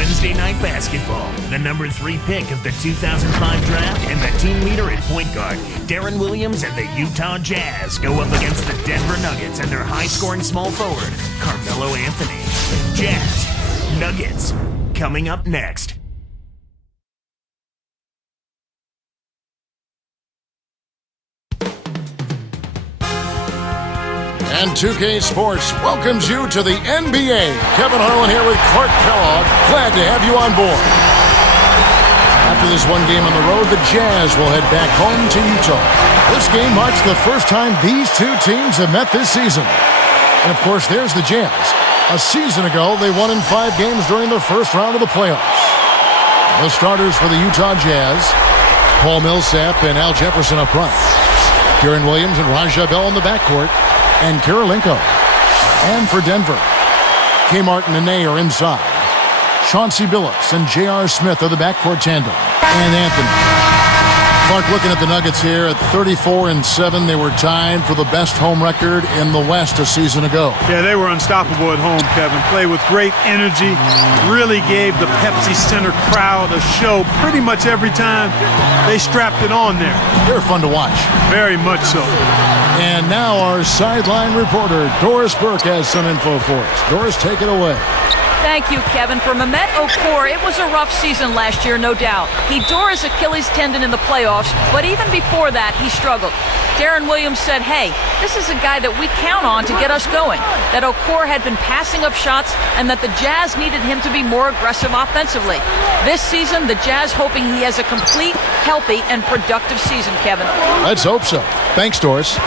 Wednesday Night Basketball. The number 3 pick of the 2005 draft and the team leader at point guard, Deron Williams and the Utah Jazz go up against the Denver Nuggets and their high-scoring small forward, Carmelo Anthony. Jazz, Nuggets, coming up next. And 2K Sports welcomes you to the NBA. Kevin Harlan here with Clark Kellogg. Glad to have you on board. After this one game on the road, the Jazz will head back home to Utah. This game marks the first time these two teams have met this season. And of course, there's the Jazz. A season ago, they won in 5 games during the first round of the playoffs. The starters for the Utah Jazz, Paul Millsap and Al Jefferson up front. Deron Williams and Raja Bell in the backcourt. And Kirilenko. And for Denver, Kmart and Nene are inside. Chauncey Billups and J.R. Smith are the backcourt tandem. And Anthony. Clark, looking at the Nuggets here at 34-7, they were tied for the best home record in the West a season ago. Yeah, they were unstoppable at home, Kevin. Played with great energy, really gave the Pepsi Center crowd a show pretty much every time they strapped it on there. They're fun to watch. Very much so. And now our sideline reporter, Doris Burke, has some info for us. Doris, take it away. Thank you, Kevin. For Mehmet Okur, it was a rough season last year, no doubt. He tore his Achilles tendon in the playoffs, but even before that, he struggled. Deron Williams said, hey, this is a guy that we count on to get us going, that Okur had been passing up shots and that the Jazz needed him to be more aggressive offensively. This season, the Jazz hoping he has a complete, healthy, and productive season, Kevin. Let's hope so. Thanks, Doris.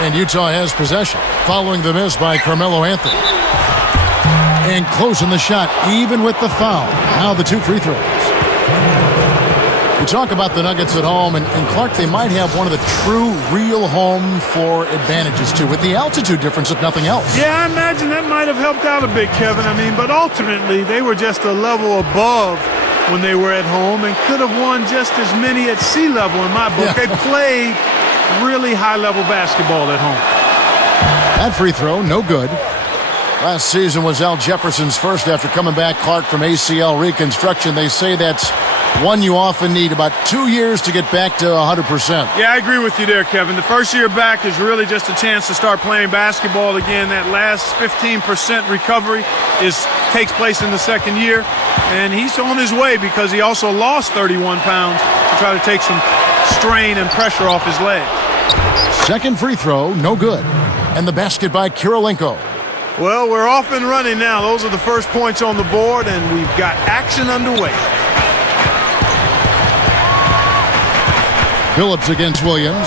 And Utah has possession, following the miss by Carmelo Anthony. And closing the shot, even with the foul. Now the 2 free throws. We talk about the Nuggets at home, and Clark, they might have one of the true, real home floor advantages, too, with the altitude difference, if nothing else. Yeah, I imagine that might have helped out a bit, Kevin. But ultimately, they were just a level above when they were at home and could have won just as many at sea level in my book. Yeah. They played really high-level basketball at home. That free throw, no good. Last season was Al Jefferson's first after coming back, Clark, from ACL reconstruction. They say that's one you often need about 2 years to get back to 100%. Yeah, I agree with you there, Kevin. The first year back is really just a chance to start playing basketball again. That last 15% recovery takes place in the second year. And he's on his way because he also lost 31 pounds to try to take some strain and pressure off his leg. Second free throw, no good. And the basket by Kirilenko. Well, we're off and running now. Those are the first points on the board, and we've got action underway. Billups against Williams.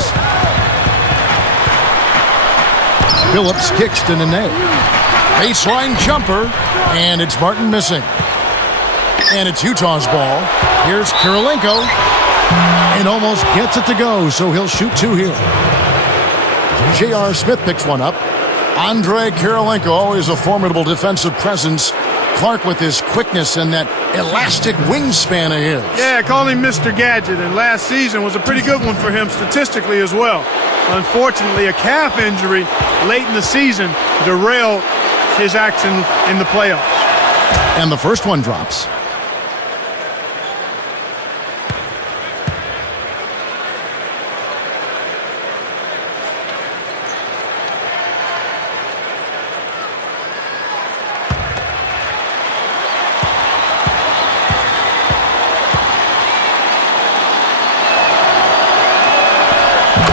Billups kicks to Nene. Baseline jumper, and it's Martin missing. And it's Utah's ball. Here's Kirilenko. And almost gets it to go, so he'll shoot 2 here. J.R. Smith picks one up. Andre Kirilenko, always a formidable defensive presence. Clark with his quickness and that elastic wingspan of his. Yeah, call him Mr. Gadget, and last season was a pretty good one for him statistically as well. Unfortunately, a calf injury late in the season derailed his action in the playoffs. And the first one drops.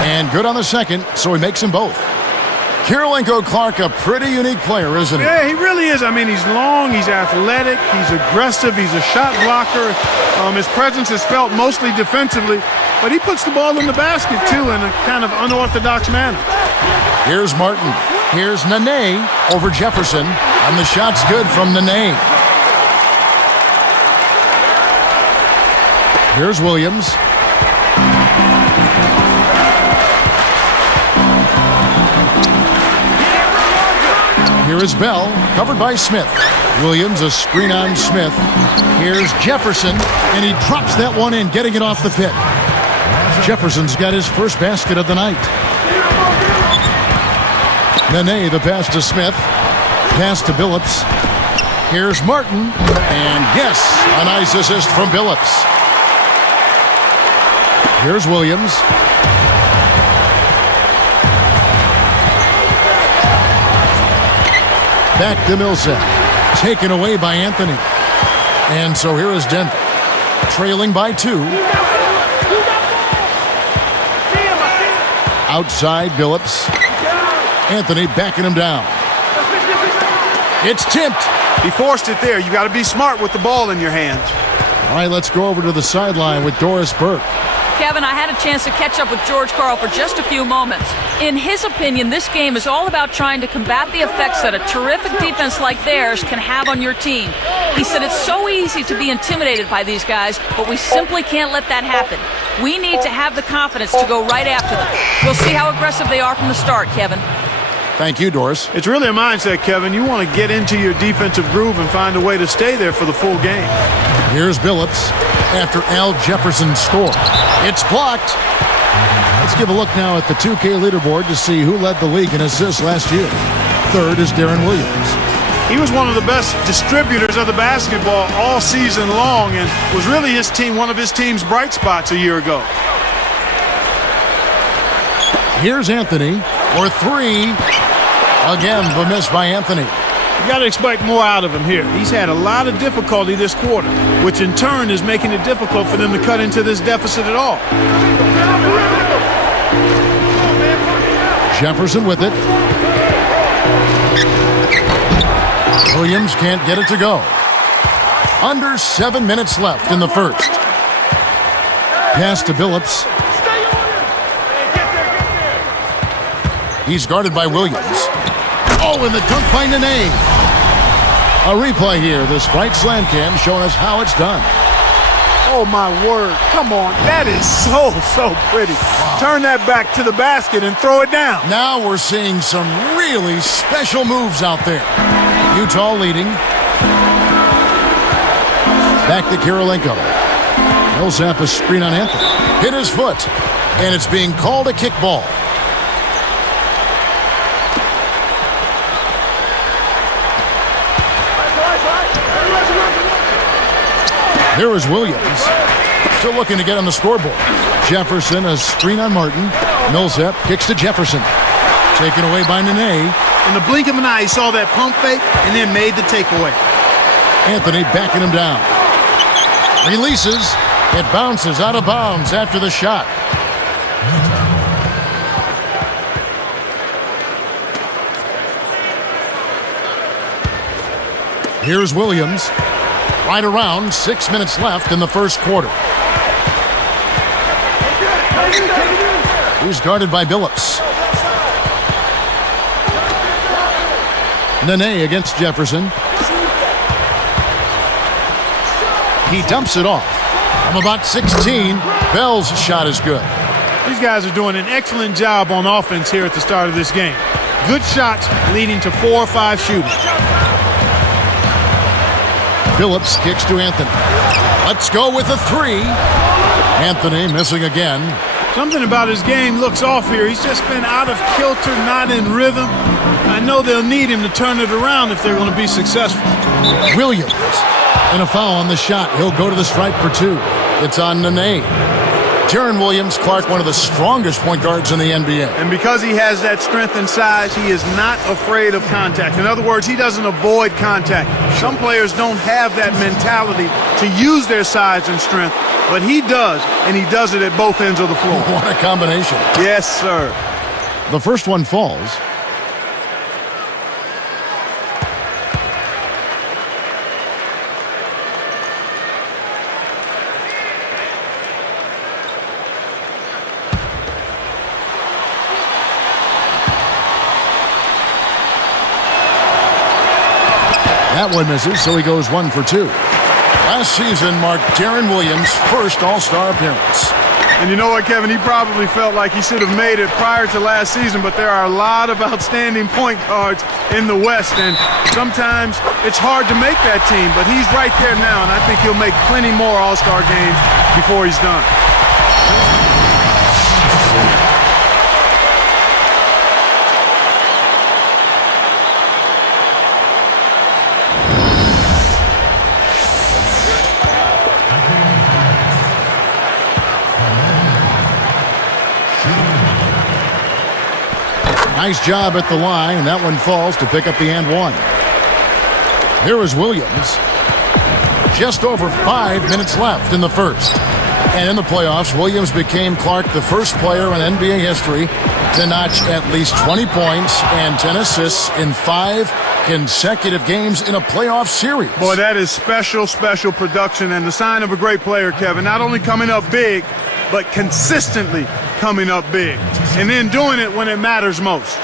And good on the second, so he makes them both. Kirilenko, Clark, a pretty unique player, isn't he? Yeah, he really is. He's long, he's athletic, he's aggressive, he's a shot blocker. His presence is felt mostly defensively, but he puts the ball in the basket, too, in a kind of unorthodox manner. Here's Martin. Here's Nene over Jefferson, and the shot's good from Nene. Here's Williams. Here is Bell, covered by Smith. Williams, a screen on Smith. Here's Jefferson, and he drops that one in, getting it off the pick. Jefferson's got his first basket of the night. Nene, the pass to Smith. Pass to Billups. Here's Martin, and yes, a nice assist from Billups. Here's Williams. Back to Millsap. Taken away by Anthony. And so here is Denver, trailing by 2. Outside Billups. Anthony backing him down. It's tipped. He forced it there. You got to be smart with the ball in your hands. All right, let's go over to the sideline with Doris Burke. Kevin, I had a chance to catch up with George Karl for just a few moments. In his opinion, this game is all about trying to combat the effects that a terrific defense like theirs can have on your team. He said it's so easy to be intimidated by these guys, but we simply can't let that happen. We need to have the confidence to go right after them. We'll see how aggressive they are from the start, Kevin. Thank you, Doris. It's really a mindset, Kevin. You want to get into your defensive groove and find a way to stay there for the full game. Here's Billups after Al Jefferson's score. It's blocked. Let's give a look now at the 2K leaderboard to see who led the league in assists last year. Third is Darren Williams. He was one of the best distributors of the basketball all season long and was really one of his team's bright spots a year ago. Here's Anthony for 3. Again, the miss by Anthony. You got to expect more out of him here. He's had a lot of difficulty this quarter, which in turn is making it difficult for them to cut into this deficit at all. Jefferson with it. Williams can't get it to go. Under 7 minutes left in the first. Pass to Billups. He's guarded by Williams. Oh, and the dunk by Nene. A replay here. The Sprite Slam Cam showing us how it's done. Oh, my word. Come on. That is so pretty. Wow. Turn that back to the basket and throw it down. Now we're seeing some really special moves out there. Utah leading. Back to Kirilenko. Millsap a screen on Anthony. Hit his foot. And it's being called a kickball. Here is Williams, still looking to get on the scoreboard. Jefferson, a screen on Martin. Millsap kicks to Jefferson. Taken away by Nene. In the blink of an eye, he saw that pump fake and then made the takeaway. Anthony backing him down. Releases. It bounces out of bounds after the shot. Here's Williams. Right around 6 minutes left in the first quarter. He's guarded by Billups. Nene against Jefferson. He dumps it off. From about 16, Bell's shot is good. These guys are doing an excellent job on offense here at the start of this game. Good shots leading to 4 or 5 shooting. Billups kicks to Anthony. Let's go with a 3. Anthony missing again. Something about his game looks off here. He's just been out of kilter, not in rhythm. I know they'll need him to turn it around if they're going to be successful. Williams, and a foul on the shot. He'll go to the stripe for 2. It's on Nene. Darren Williams, Clark, one of the strongest point guards in the NBA. And because he has that strength and size, he is not afraid of contact. In other words, he doesn't avoid contact. Some players don't have that mentality to use their size and strength, but he does, and he does it at both ends of the floor. What a combination. Yes, sir. The first one falls. That one misses, so he goes 1 for 2. Last season marked Darren Williams' first All-Star appearance. And you know what, Kevin? He probably felt like he should have made it prior to last season, but there are a lot of outstanding point guards in the West, and sometimes it's hard to make that team, but he's right there now, and I think he'll make plenty more All-Star games before he's done. Nice job at the line, and that one falls to pick up the and one. Here is Williams. Just over 5 minutes left in the first. And in the playoffs, Williams became, Clark, the first player in NBA history to notch at least 20 points and 10 assists in 5 consecutive games in a playoff series. Boy, that is special, special production and the sign of a great player, Kevin. Not only coming up big, but consistently coming up big. And then doing it when it matters most.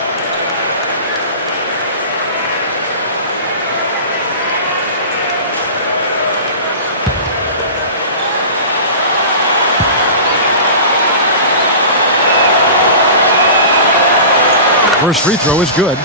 First free throw is good.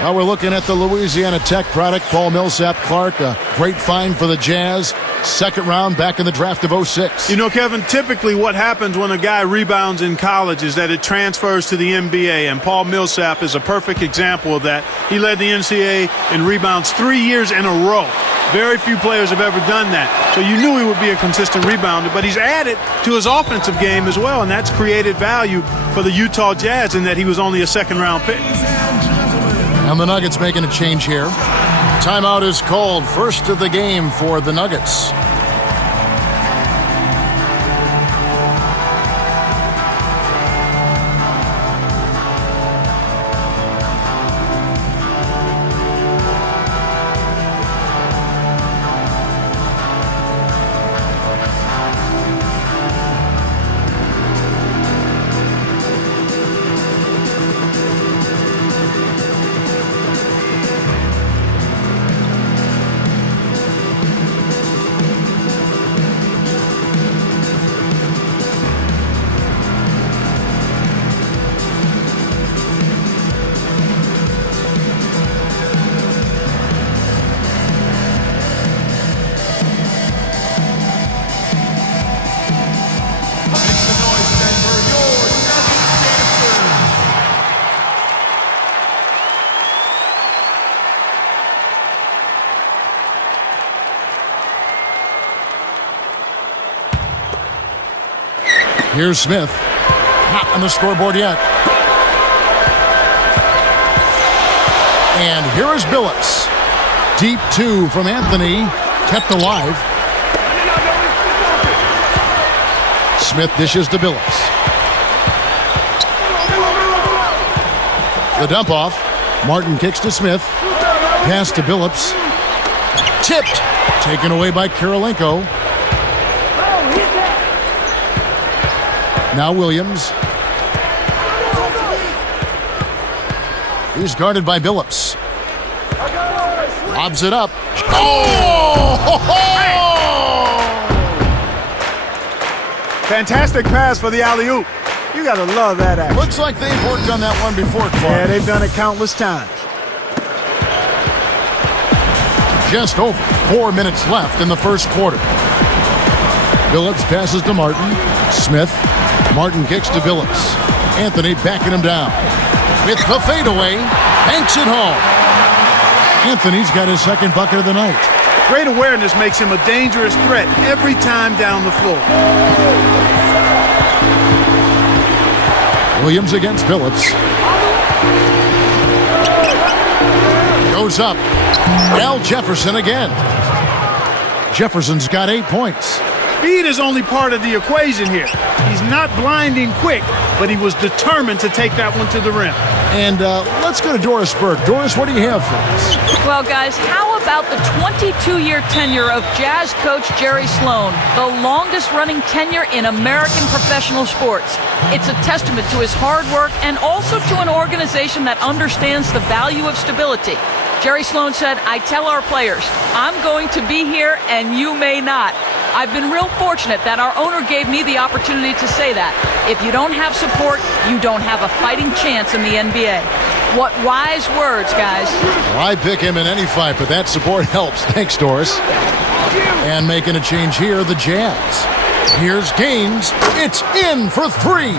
Now we're looking at the Louisiana Tech product, Paul Millsap. Clark, a great find for the Jazz. Second round back in the draft of 06. You know, Kevin, typically what happens when a guy rebounds in college is that it transfers to the NBA, and Paul Millsap is a perfect example of that. He led the NCAA in rebounds 3 years in a row. Very few players have ever done that. So you knew he would be a consistent rebounder, but he's added to his offensive game as well, and that's created value for the Utah Jazz in that he was only a second-round pick. And the Nuggets making a change here. Timeout is called. First of the game for the Nuggets. Here's Smith. Not on the scoreboard yet. And here is Billups. Deep two from Anthony. Kept alive. Smith dishes to Billups. The dump off. Martin kicks to Smith. Pass to Billups. Tipped. Taken away by Kirilenko. Now Williams. He's guarded by Billups. Lobs it up. Oh! Fantastic pass for the alley-oop. You got to love that action. Looks like they've worked on that one before, Clark. Yeah, they've done it countless times. Just over 4 minutes left in the first quarter. Billups passes to Martin. Smith. Martin kicks to Billups. Anthony backing him down. With the fadeaway, banks it home. Anthony's got his second bucket of the night. Great awareness makes him a dangerous threat every time down the floor. Williams against Billups. Goes up. Al Jefferson again. Jefferson's got 8 points. Speed is only part of the equation here. He's not blinding quick, but he was determined to take that one to the rim. And let's go to Doris Burke. Doris, what do you have for us? Well, guys, how about the 22-year tenure of Jazz coach Jerry Sloan, the longest-running tenure in American professional sports? It's a testament to his hard work and also to an organization that understands the value of stability. Jerry Sloan said, "I tell our players, I'm going to be here and you may not." I've been real fortunate that our owner gave me the opportunity to say that. If you don't have support, you don't have a fighting chance in the NBA. What wise words, guys. Well, I pick him in any fight, but that support helps. Thanks, Doris. And making a change here, the Jazz. Here's Gaines. It's in for 3.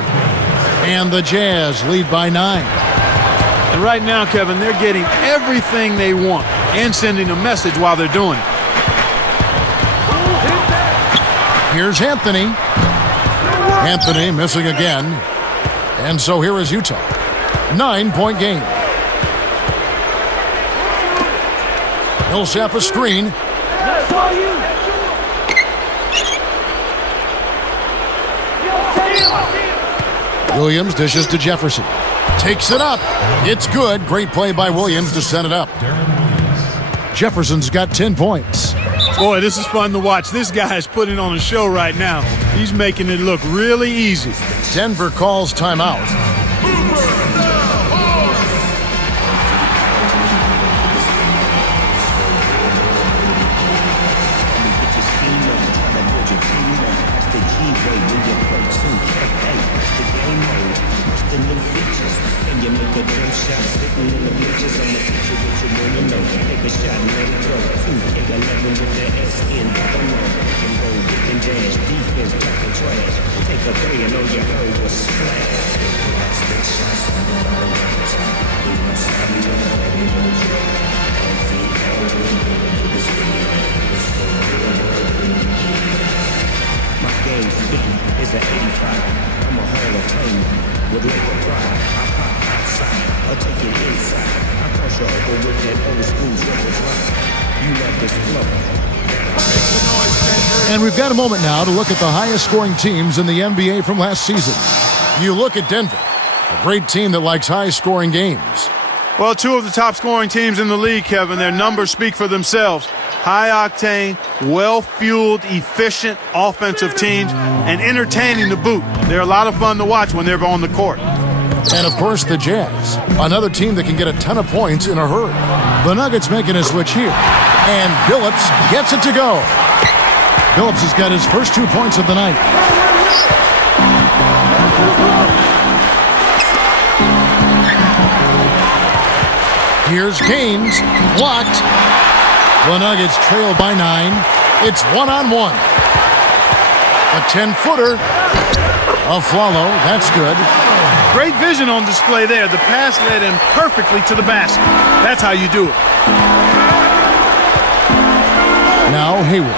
And the Jazz lead by 9. And right now, Kevin, they're getting everything they want and sending a message while they're doing it. Here's Anthony. Anthony missing again. And so here is Utah. 9-point game. Millsap a screen. Williams dishes to Jefferson. Takes it up. It's good. Great play by Williams to set it up. Jefferson's got 10 points. Boy, this is fun to watch. This guy is putting on a show right now. He's making it look really easy. Denver calls timeout. Is an 85. I'm a Hall of Famer with Laker pride. I pop outside, I'll take it inside. I cross you over with that old school circus ride. You love this flow. And we've got a moment now to look at the highest scoring teams in the NBA from last season. You look at Denver, a great team that likes high scoring games. Well, two of the top scoring teams in the league, Kevin. Their numbers speak for themselves. High-octane, well-fueled, efficient offensive teams, and entertaining to boot. They're a lot of fun to watch when they're on the court. And, of course, the Jazz, another team that can get a ton of points in a hurry. The Nuggets making a switch here, and Billups gets it to go. Billups has got his first 2 points of the night. Here's Gaines, blocked. The Nuggets trail by 9. It's 1-on-1. A 10-footer. A follow. That's good. Great vision on display there. The pass led him perfectly to the basket. That's how you do it. Now Hayward.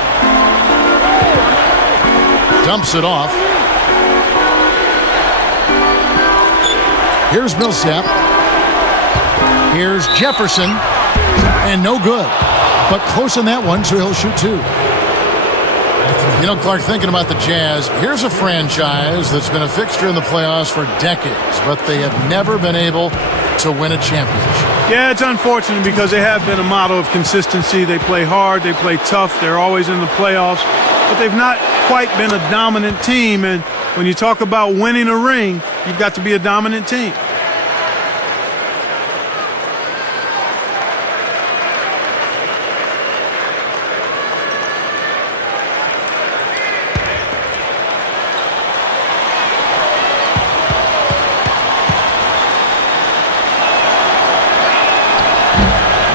Dumps it off. Here's Millsap. Here's Jefferson. And no good. But close on that one, so he'll shoot 2. You know, Clark, thinking about the Jazz, here's a franchise that's been a fixture in the playoffs for decades, but they have never been able to win a championship. Yeah, it's unfortunate because they have been a model of consistency. They play hard, they play tough, they're always in the playoffs, but they've not quite been a dominant team. And when you talk about winning a ring, you've got to be a dominant team.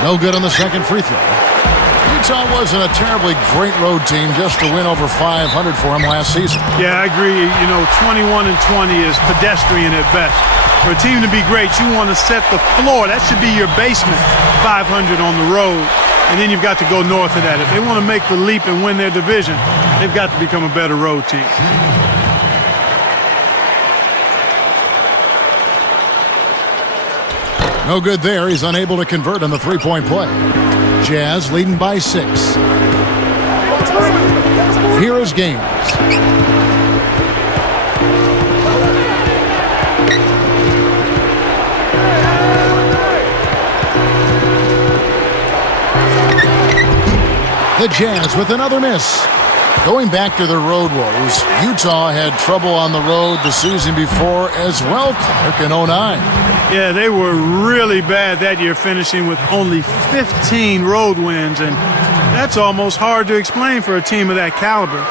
No good on the second free throw. Utah wasn't a terribly great road team just to win over 500 for them last season. Yeah, I agree. You know, 21-20 is pedestrian at best. For a team to be great, you want to set the floor. That should be your basement, 500 on the road. And then you've got to go north of that. If they want to make the leap and win their division, they've got to become a better road team. No good there. He's unable to convert on the three-point play. Jazz leading by 6. Here is Gaines. The Jazz with another miss. Going back to their road woes, Utah had trouble on the road the season before as well, Clark, in 09. Yeah, they were really bad that year, finishing with only 15 road wins, and that's almost hard to explain for a team of that caliber.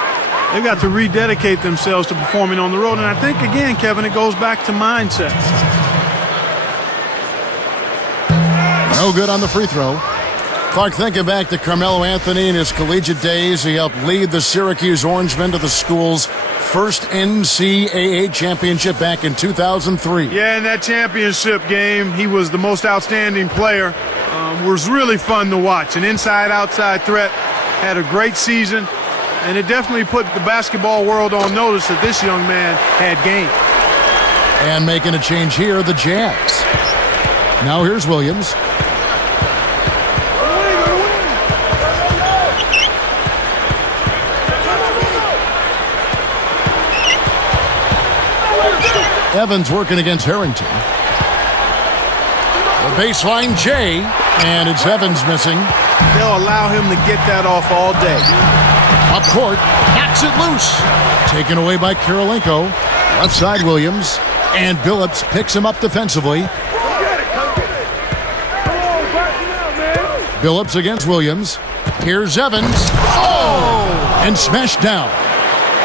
They've got to rededicate themselves to performing on the road, and I think, again, Kevin, it goes back to mindset. No good on the free throw. Clark, thinking back to Carmelo Anthony in his collegiate days, he helped lead the Syracuse Orangemen to the school's first NCAA championship back in 2003. Yeah, in that championship game, he was the most outstanding player. Was really fun to watch. An inside-outside threat, had a great season, and it definitely put the basketball world on notice that this young man had game. And making a change here, the Jazz. Now here's Williams. Evans working against Harrington. The baseline J, and it's Evans missing. They'll allow him to get that off all day. Up court, knocks it loose. Taken away by Kirilenko. Left side Williams, and Billups picks him up defensively. Billups against Williams. Here's Evans. Oh! And smashed down.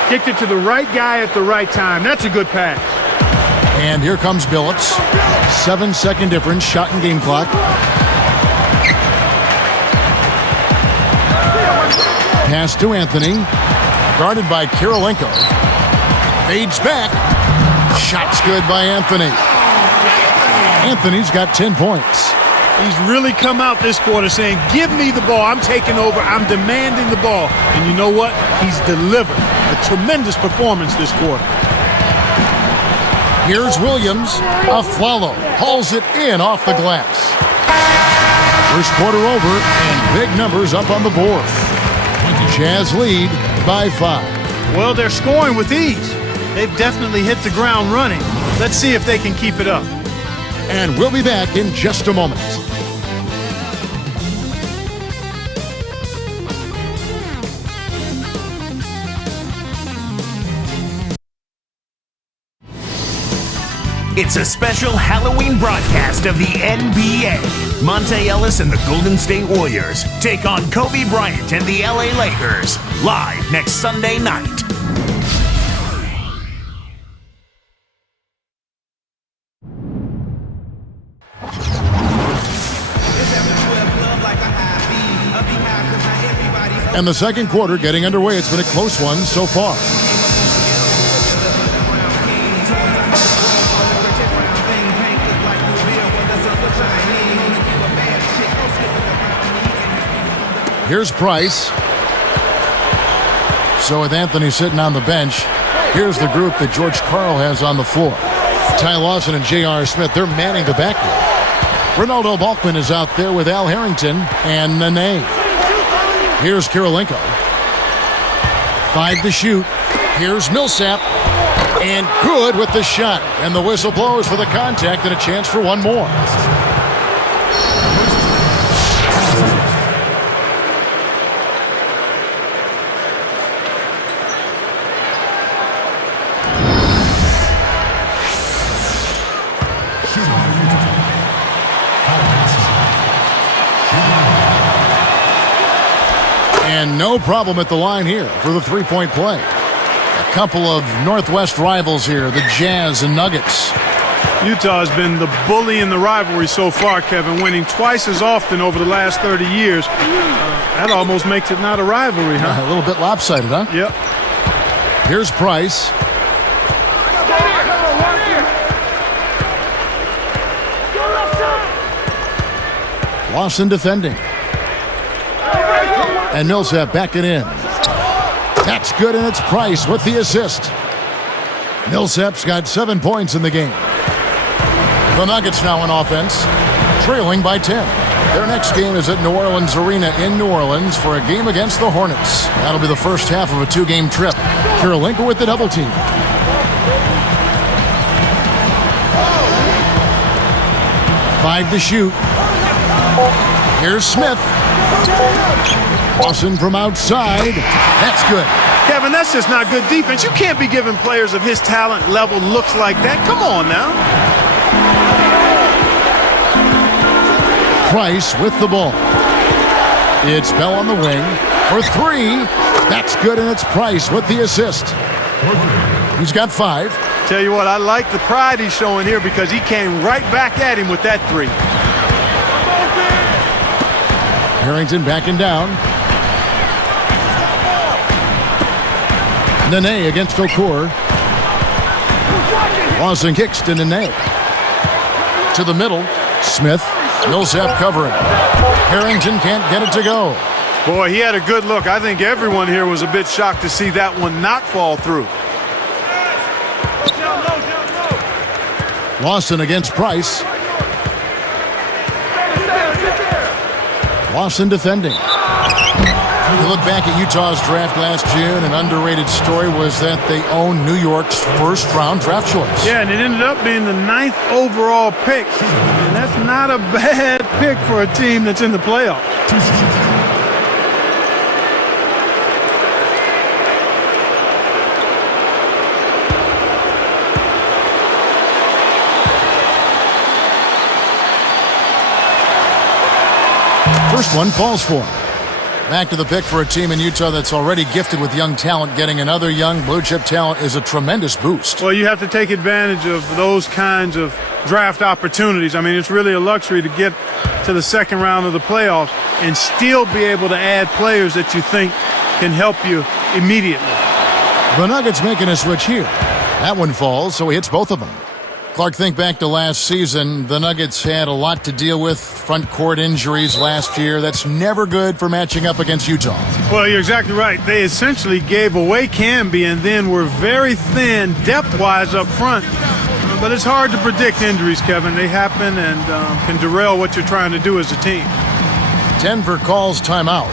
Kicked it to the right guy at the right time. That's a good pass. And here comes Billups. 7-second difference, shot and game clock. Pass to Anthony. Guarded by Kirilenko. Fades back. Shot's good by Anthony. Anthony's got 10 points. He's really come out this quarter saying, give me the ball. I'm taking over. I'm demanding the ball. And you know what? He's delivered a tremendous performance this quarter. Here's Williams. Afflalo hauls it in off the glass. First quarter over, and big numbers up on the board. Jazz lead by 5. Well, they're scoring with ease. They've definitely hit the ground running. Let's see if they can keep it up. And we'll be back in just a moment. It's a special Halloween broadcast of the NBA. Monte Ellis and the Golden State Warriors take on Kobe Bryant and the LA Lakers live next Sunday night. And the second quarter getting underway. It's been a close one so far. Here's Price. So with Anthony sitting on the bench, here's the group that George Karl has on the floor. Ty Lawson and J.R. Smith, they're manning the backcourt. Ronaldo Balkman is out there with Al Harrington and Nene. Here's Kirilenko. 5 to shoot. Here's Millsap. And good with the shot. And the whistle blows for the contact and a chance for one more. And no problem at the line here for the three-point play. A couple of Northwest rivals here, the Jazz and Nuggets. Utah has been the bully in the rivalry so far, Kevin, winning twice as often over the last 30 years. That almost makes it not a rivalry, huh? A little bit lopsided, huh? Yep. Here's Price. Lawson defending. And Millsap backing in. That's good, and it's Price with the assist. Millsap's got 7 points in the game. The Nuggets now on offense, trailing by 10. Their next game is at New Orleans Arena in New Orleans for a game against the Hornets. That'll be the first half of a 2-game trip. Kirilenko with the double team. Five to shoot. Here's Smith. Lawson from outside. That's good. Kevin, that's just not good defense. You can't be giving players of his talent level looks like that. Come on now. Price with the ball. It's Bell on the wing for 3. That's good, and it's Price with the assist. He's got 5. Tell you what, I like the pride he's showing here because he came right back at him with that 3. Harrington backing down. Nene against Okur. Lawson kicks to Nene. To the middle. Smith. Millsap covering. Harrington can't get it to go. Boy, he had a good look. I think everyone here was a bit shocked to see that one not fall through. Lawson against Price. Lawson defending. You look back at Utah's draft last June, an underrated story was that they own New York's first-round draft choice. Yeah, and it ended up being the 9th overall pick. And that's not a bad pick for a team that's in the playoffs. First one falls for him. Back to the pick for a team in Utah that's already gifted with young talent. Getting another young blue-chip talent is a tremendous boost. Well, you have to take advantage of those kinds of draft opportunities. I mean, it's really a luxury to get to the second round of the playoffs and still be able to add players that you think can help you immediately. The Nuggets making a switch here. That one falls, so he hits both of them. Clark, think back to last season. The Nuggets had a lot to deal with. Front court injuries last year. That's never good for matching up against Utah. Well, you're exactly right. They essentially gave away Camby and then were very thin depth-wise up front. But it's hard to predict injuries, Kevin. They happen and can derail what you're trying to do as a team. Denver calls timeout.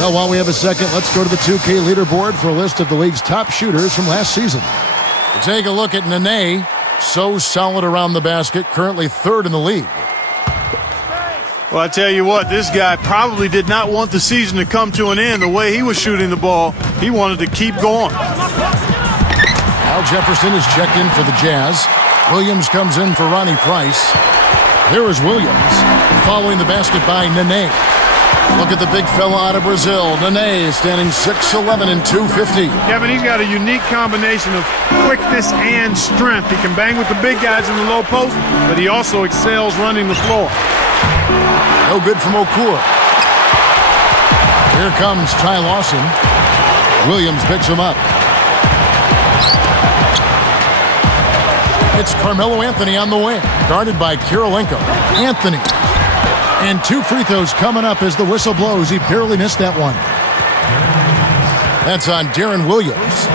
Well, while we have a second, let's go to the 2K leaderboard for a list of the league's top shooters from last season. We'll take a look at Nene. So solid around the basket, currently third in the league. Well, I tell you what, this guy probably did not want the season to come to an end the way he was shooting the ball. He wanted to keep going. Al Jefferson is checked in for the Jazz. Williams comes in for Ronnie Price. Here is Williams, following the basket by Nene. Look at the big fella out of Brazil. Nene is standing 6'11" and 250. Kevin, he's got a unique combination of quickness and strength. He can bang with the big guys in the low post, but he also excels running the floor. No good from Okur. Here comes Ty Lawson. Williams picks him up. It's Carmelo Anthony on the wing, guarded by Kirilenko. Anthony. And 2 free throws coming up as the whistle blows. He barely missed that one. That's on Deron Williams.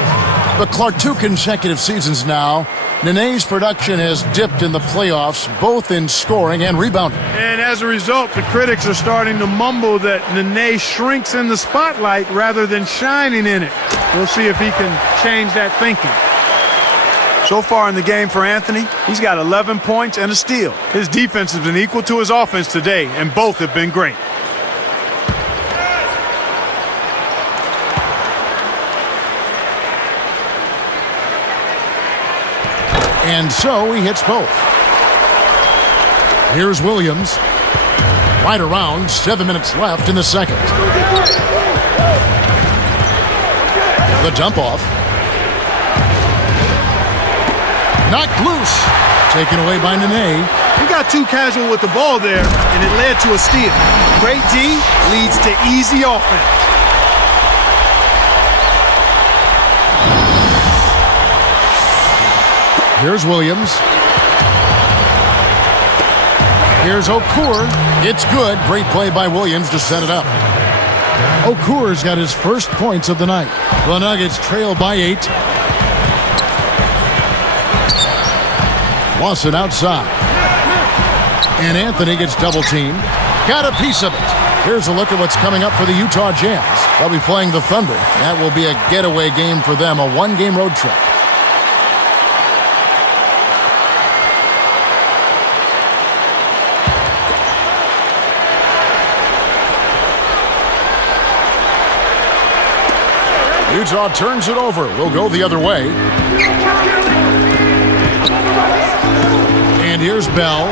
But Clark, 2 consecutive seasons now, Nene's production has dipped in the playoffs, both in scoring and rebounding. And as a result, the critics are starting to mumble that Nene shrinks in the spotlight rather than shining in it. We'll see if he can change that thinking. So far in the game for Anthony, he's got 11 points and a steal. His defense has been equal to his offense today, and both have been great. And so he hits both. Here's Williams. Right around, 7 minutes left in the second. The dump off. Knocked loose. Taken away by Nene. He got too casual with the ball there, and it led to a steal. Great D leads to easy offense. Here's Williams. Here's Okur. It's good. Great play by Williams to set it up. Okur's got his first points of the night. The Nuggets trail by 8. Lawson outside. And Anthony gets double-teamed. Got a piece of it. Here's a look at what's coming up for the Utah Jazz. They'll be playing the Thunder. That will be a getaway game for them, a 1-game road trip. Utah turns it over. We'll go the other way. And here's Bell.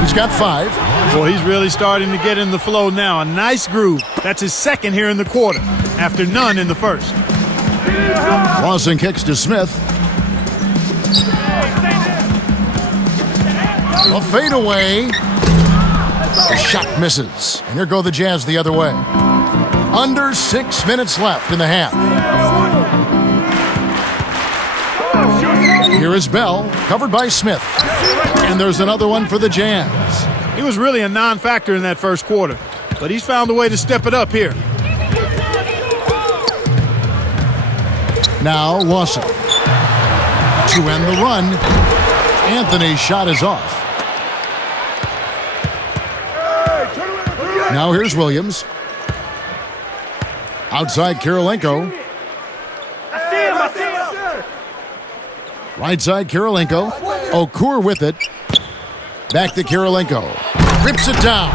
He's got 5. Well, he's really starting to get in the flow now. A nice groove. That's his second here in the quarter, after none in the first. Lawson kicks to Smith. A fadeaway. The shot misses. And here go the Jazz the other way. Under 6 minutes left in the half. Here is Bell, covered by Smith. And there's another one for the Jazz. He was really a non-factor in that first quarter, but he's found a way to step it up here. Now Lawson. To end the run, Anthony's shot is off. Now here's Williams. Outside Kirilenko. Right side Kirilenko. Okur with it. Back to Kirilenko. Rips it down.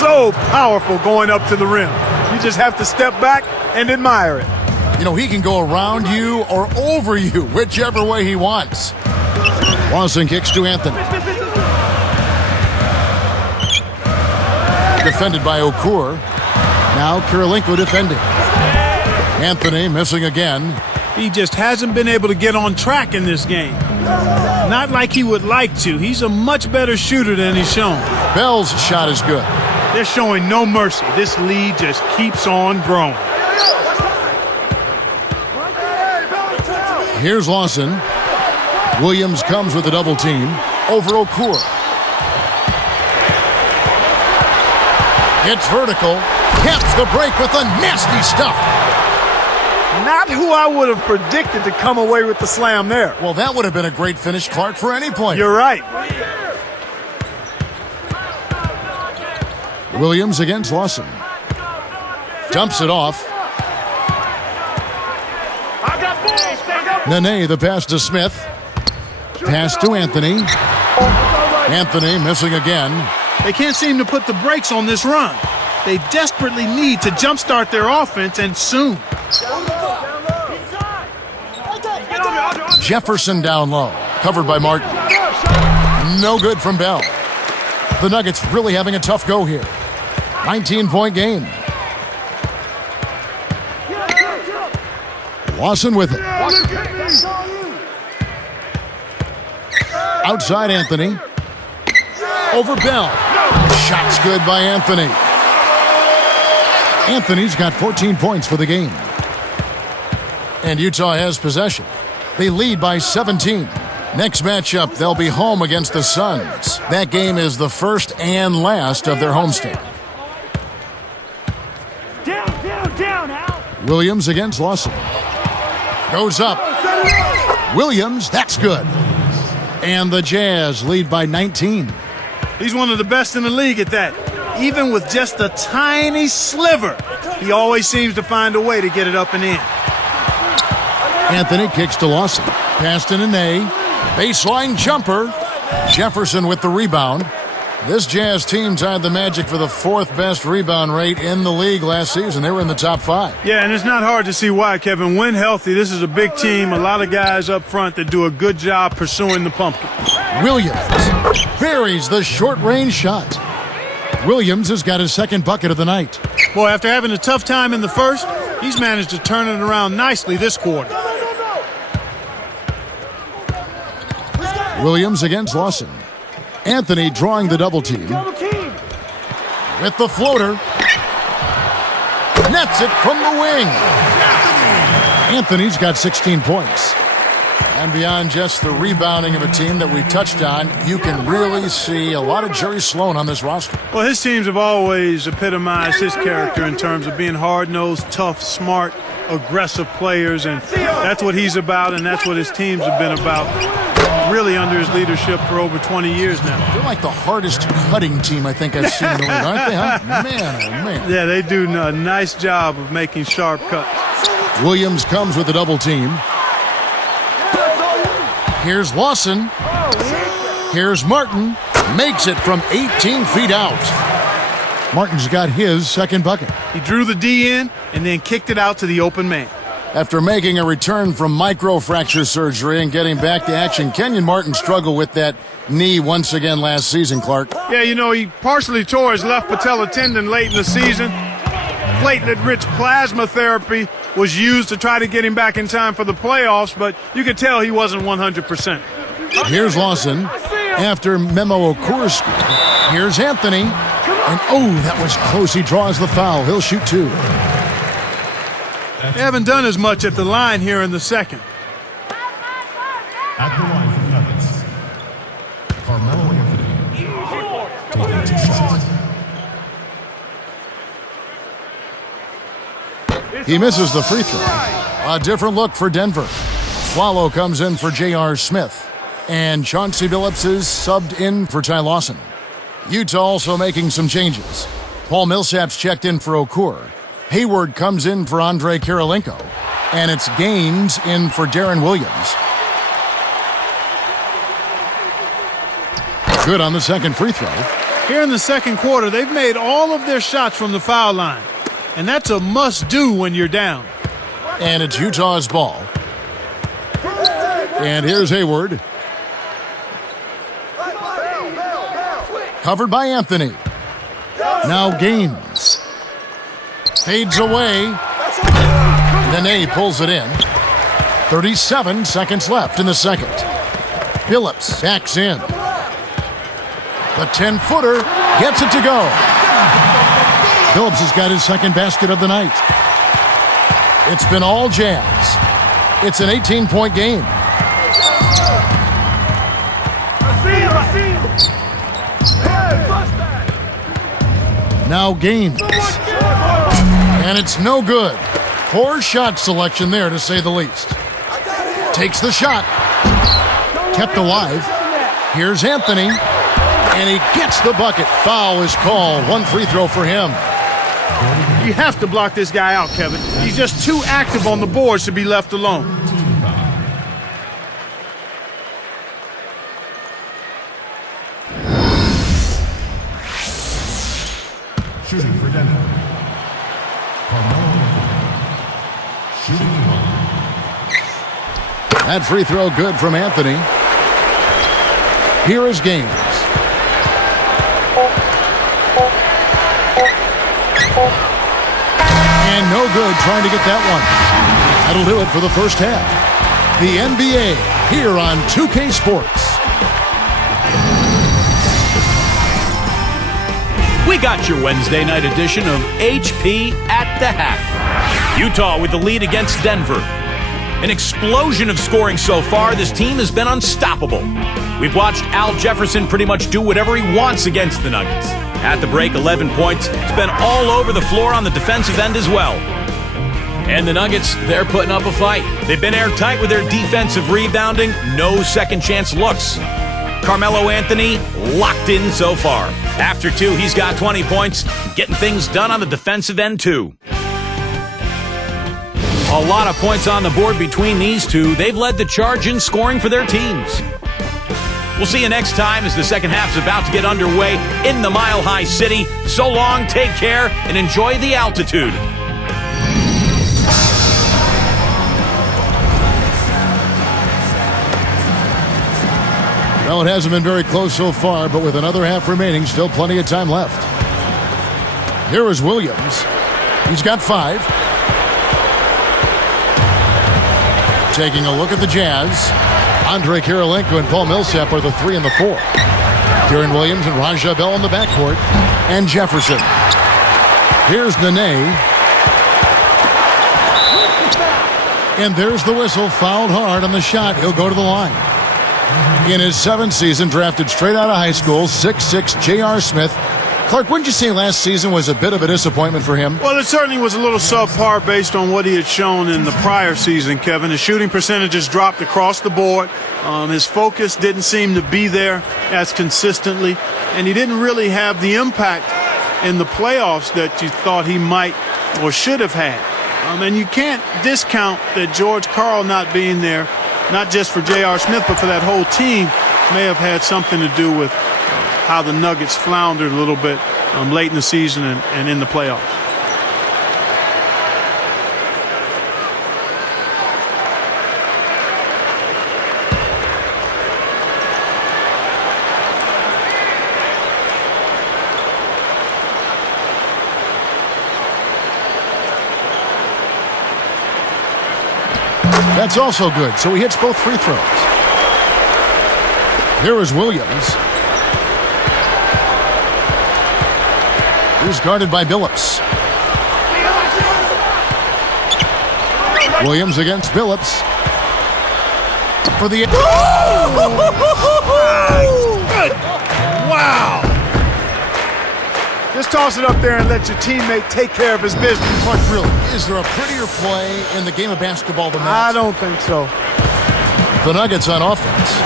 So powerful going up to the rim. You just have to step back and admire it. You know, he can go around you or over you, whichever way he wants. Lawson kicks to Anthony. Defended by Okur. Now Kirilenko defending. Anthony missing again. He just hasn't been able to get on track in this game. Not like he would like to. He's a much better shooter than he's shown. Bell's shot is good. They're showing no mercy. This lead just keeps on growing. Here's Lawson. Williams comes with a double team over Okur. It's vertical. Caps the break with the nasty stuff. Not who I would have predicted to come away with the slam there. Well, that would have been a great finish, Clark, for any player. You're right. Williams against Lawson. Dumps it off. Nene, the pass to Smith. Pass to Anthony. Anthony missing again. They can't seem to put the brakes on this run. They desperately need to jumpstart their offense, and soon. Jefferson down low, covered by Martin. No good from Bell. The Nuggets really having a tough go here. 19-point game. Lawson with it. Outside Anthony. Over Bell. Shot's good by Anthony. Anthony's got 14 points for the game. And Utah has possession. They lead by 17. Next matchup, they'll be home against the Suns. That game is the first and last of their homestand. Down, Al. Williams against Lawson. Goes up. Williams, that's good. And the Jazz lead by 19. He's one of the best in the league at that. Even with just a tiny sliver, he always seems to find a way to get it up and in. Anthony kicks to Lawson. Pass to Nene. Baseline jumper. Jefferson with the rebound. This Jazz team tied the Magic for the 4th best rebound rate in the league last season. They were in the top 5. Yeah, and it's not hard to see why, Kevin. When healthy, this is a big team. A lot of guys up front that do a good job pursuing the pumpkin. Williams buries the short-range shot. Williams has got his second bucket of the night. Boy, after having a tough time in the first, he's managed to turn it around nicely this quarter. Williams against Lawson. Anthony drawing the double team. With the floater. Nets it from the wing. Anthony's got 16 points. And beyond just the rebounding of a team that we touched on, you can really see a lot of Jerry Sloan on this roster. Well, his teams have always epitomized his character in terms of being hard-nosed, tough, smart, aggressive players, and that's what he's about, and that's what his teams have been about, really under his leadership for over 20 years now. They're like the hardest cutting team I think I've seen in the league, aren't they, huh? Man, oh man. Yeah, they do a nice job of making sharp cuts. Williams comes with a double team. Here's Lawson. Here's Martin. Makes it from 18 feet out. Martin's got his second bucket. He drew the D in and then kicked it out to the open man. After making a return from microfracture surgery and getting back to action, Kenyon Martin struggled with that knee once again last season, Clark. Yeah, you know, he partially tore his left patella tendon late in the season. Platelet-rich plasma therapy was used to try to get him back in time for the playoffs, but you could tell he wasn't 100%. Here's Lawson after Memo Okur scored. Here's Anthony. And, oh, that was close. He draws the foul. He'll shoot two. They haven't done as much at the line here in the second. At the line for the Nuggets, Carmelo Anthony taking 2 shots. He misses the free throw. A different look for Denver. Swallow comes in for J.R. Smith. And Chauncey Billups is subbed in for Ty Lawson. Utah also making some changes. Paul Millsap's checked in for Okur. Hayward comes in for Andre Kirilenko. And it's Gaines in for Darren Williams. Good on the second free throw. Here in the second quarter, they've made all of their shots from the foul line. And that's a must-do when you're down. And it's Utah's ball. And here's Hayward. Covered by Anthony. Now Gaines. Fades away. Nene pulls it in. 37 seconds left in the second. Billups backs in. The 10-footer gets it to go. Billups has got his second basket of the night. It's been all Jazz. It's an 18-point game. Now Gaines. And it's no good. Poor shot selection there, to say the least. Takes the shot. Kept alive. Here's Anthony. And he gets the bucket. Foul is called. One free throw for him. You have to block this guy out, Kevin. He's just too active on the boards to be left alone. Shooting for Denver, Carmelo Anthony. Shooting 1. That free throw good from Anthony. Here is Gaines. And no good trying to get that one. That'll do it for the first half. The NBA here on 2K Sports. We got your Wednesday night edition of HP at the Half. Utah with the lead against Denver. An explosion of scoring so far. This team has been unstoppable. We've watched Al Jefferson pretty much do whatever he wants against the Nuggets. At the break, 11 points. It's been all over the floor on the defensive end as well. And the Nuggets, they're putting up a fight. They've been airtight with their defensive rebounding. No second chance looks. Carmelo Anthony locked in so far. After 2, he's got 20 points, getting things done on the defensive end too. A lot of points on the board between these two. They've led the charge in scoring for their teams. We'll see you next time as the second half's about to get underway in the Mile High City. So long, take care, and enjoy the altitude. Well, it hasn't been very close so far, but with another half remaining, still plenty of time left. Here is Williams. He's got 5. Taking a look at the Jazz. Andre Kirilenko and Paul Millsap are the 3 and the 4. Darren Williams and Raja Bell in the backcourt. And Jefferson. Here's Nene. And there's the whistle. Fouled hard on the shot. He'll go to the line. In his 7th season, drafted straight out of high school, 6'6", J.R. Smith. Clark, wouldn't you say last season was a bit of a disappointment for him? Well, it certainly was a little subpar based on what he had shown in the prior season, Kevin. His shooting percentages dropped across the board. His focus didn't seem to be there as consistently, and he didn't really have the impact in the playoffs that you thought he might or should have had. And you can't discount that George Karl not being there, not just for J.R. Smith, but for that whole team, may have had something to do with how the Nuggets floundered a little bit late in the season and in the playoffs. That's also good, so he hits both free throws. Here is Williams. He's guarded by Billups. Williams against Billups. For the... Wow! Just toss it up there and let your teammate take care of his business. Clark, really, is there a prettier play in the game of basketball than that? I don't think so. The Nuggets on offense.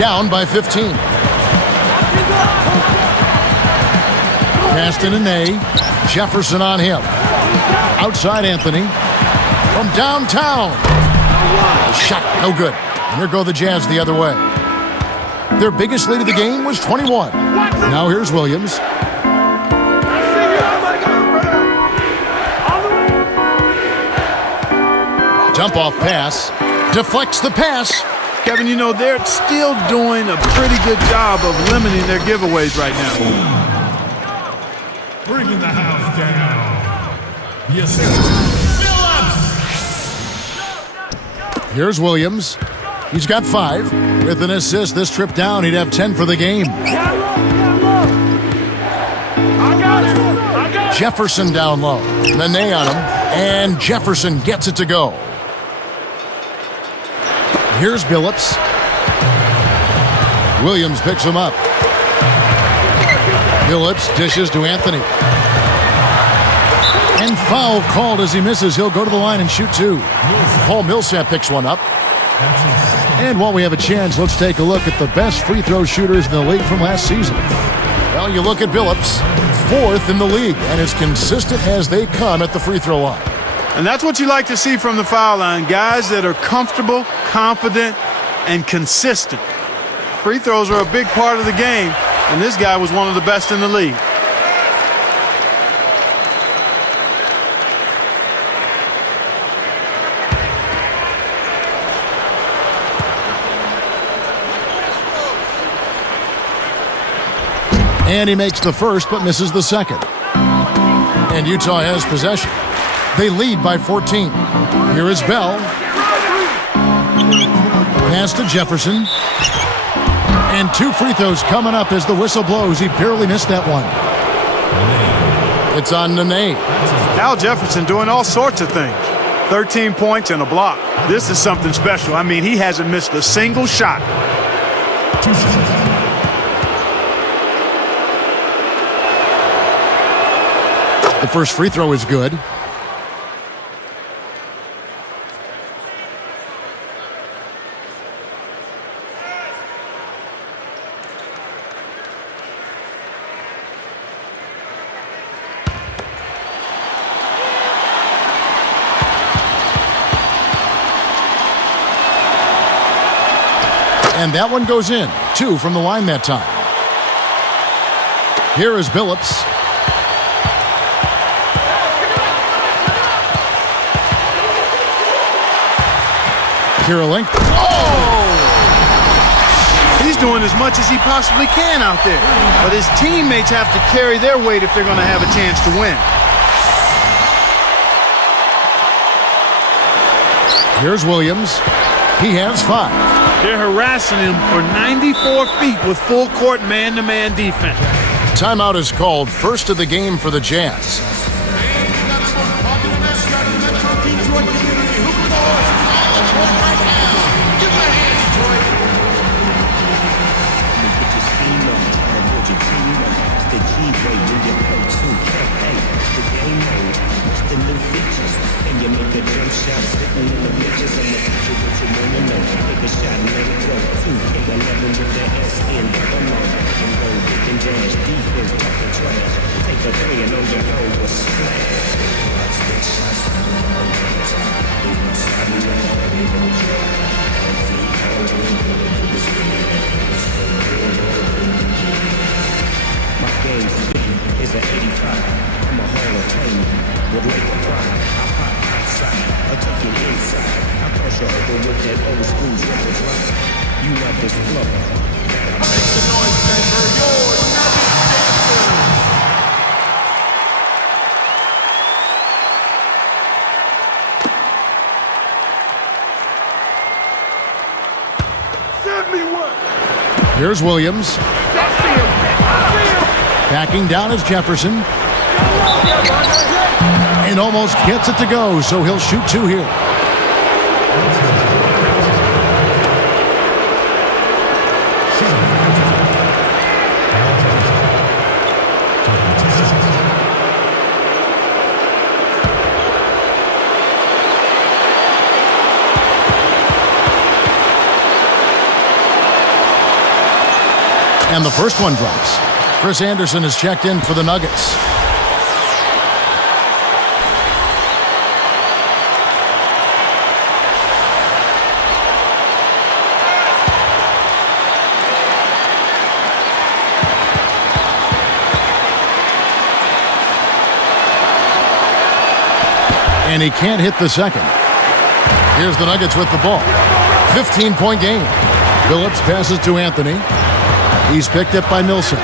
Down by 15. Pass to Nene. Jefferson on him. Outside Anthony. From downtown. Shot, no good. And here go the Jazz the other way. Their biggest lead of the game was 21. Now here's Williams. Dump-off pass. Deflects the pass. Kevin, you know, they're still doing a pretty good job of limiting their giveaways right now. Bringing the house down. Yes, sir. Phillips! Here's Williams. He's got 5. With an assist this trip down, he'd have 10 for the game. Jefferson down low. Nene on him. And Jefferson gets it to go. Here's Billups. Williams picks him up. Billups dishes to Anthony. And foul called as he misses. He'll go to the line and shoot 2. Paul Millsap picks one up. And while we have a chance, let's take a look at the best free throw shooters in the league from last season. Well, you look at Billups, 4th in the league, and as consistent as they come at the free throw line. And that's what you like to see from the foul line. Guys that are comfortable, confident, and consistent. Free throws are a big part of the game, and this guy was one of the best in the league. And he makes the first, but misses the second. And Utah has possession. They lead by 14. Here is Bell. Pass to Jefferson. And 2 free throws coming up as the whistle blows. He barely missed that one. It's on Nene. Al Jefferson doing all sorts of things. 13 points and a block. This is something special. I mean, he hasn't missed a single shot. 2 shots. The first free throw is good. And that one goes in. 2 from the line that time. Here is Billups. Kirilenko. Oh! He's doing as much as he possibly can out there. But his teammates have to carry their weight if they're going to have a chance to win. Here's Williams. He has 5. They're harassing him for 94 feet with full court man-to-man defense. Timeout is called. First of the game for the Jazz. Here's Williams. Backing down is Jefferson. And almost gets it to go, so he'll shoot two here. And the first one drops. Chris Anderson is checked in for the Nuggets. And he can't hit the second. Here's the Nuggets with the ball. 15-point game. Phillips passes to Anthony. He's picked up by Millsap.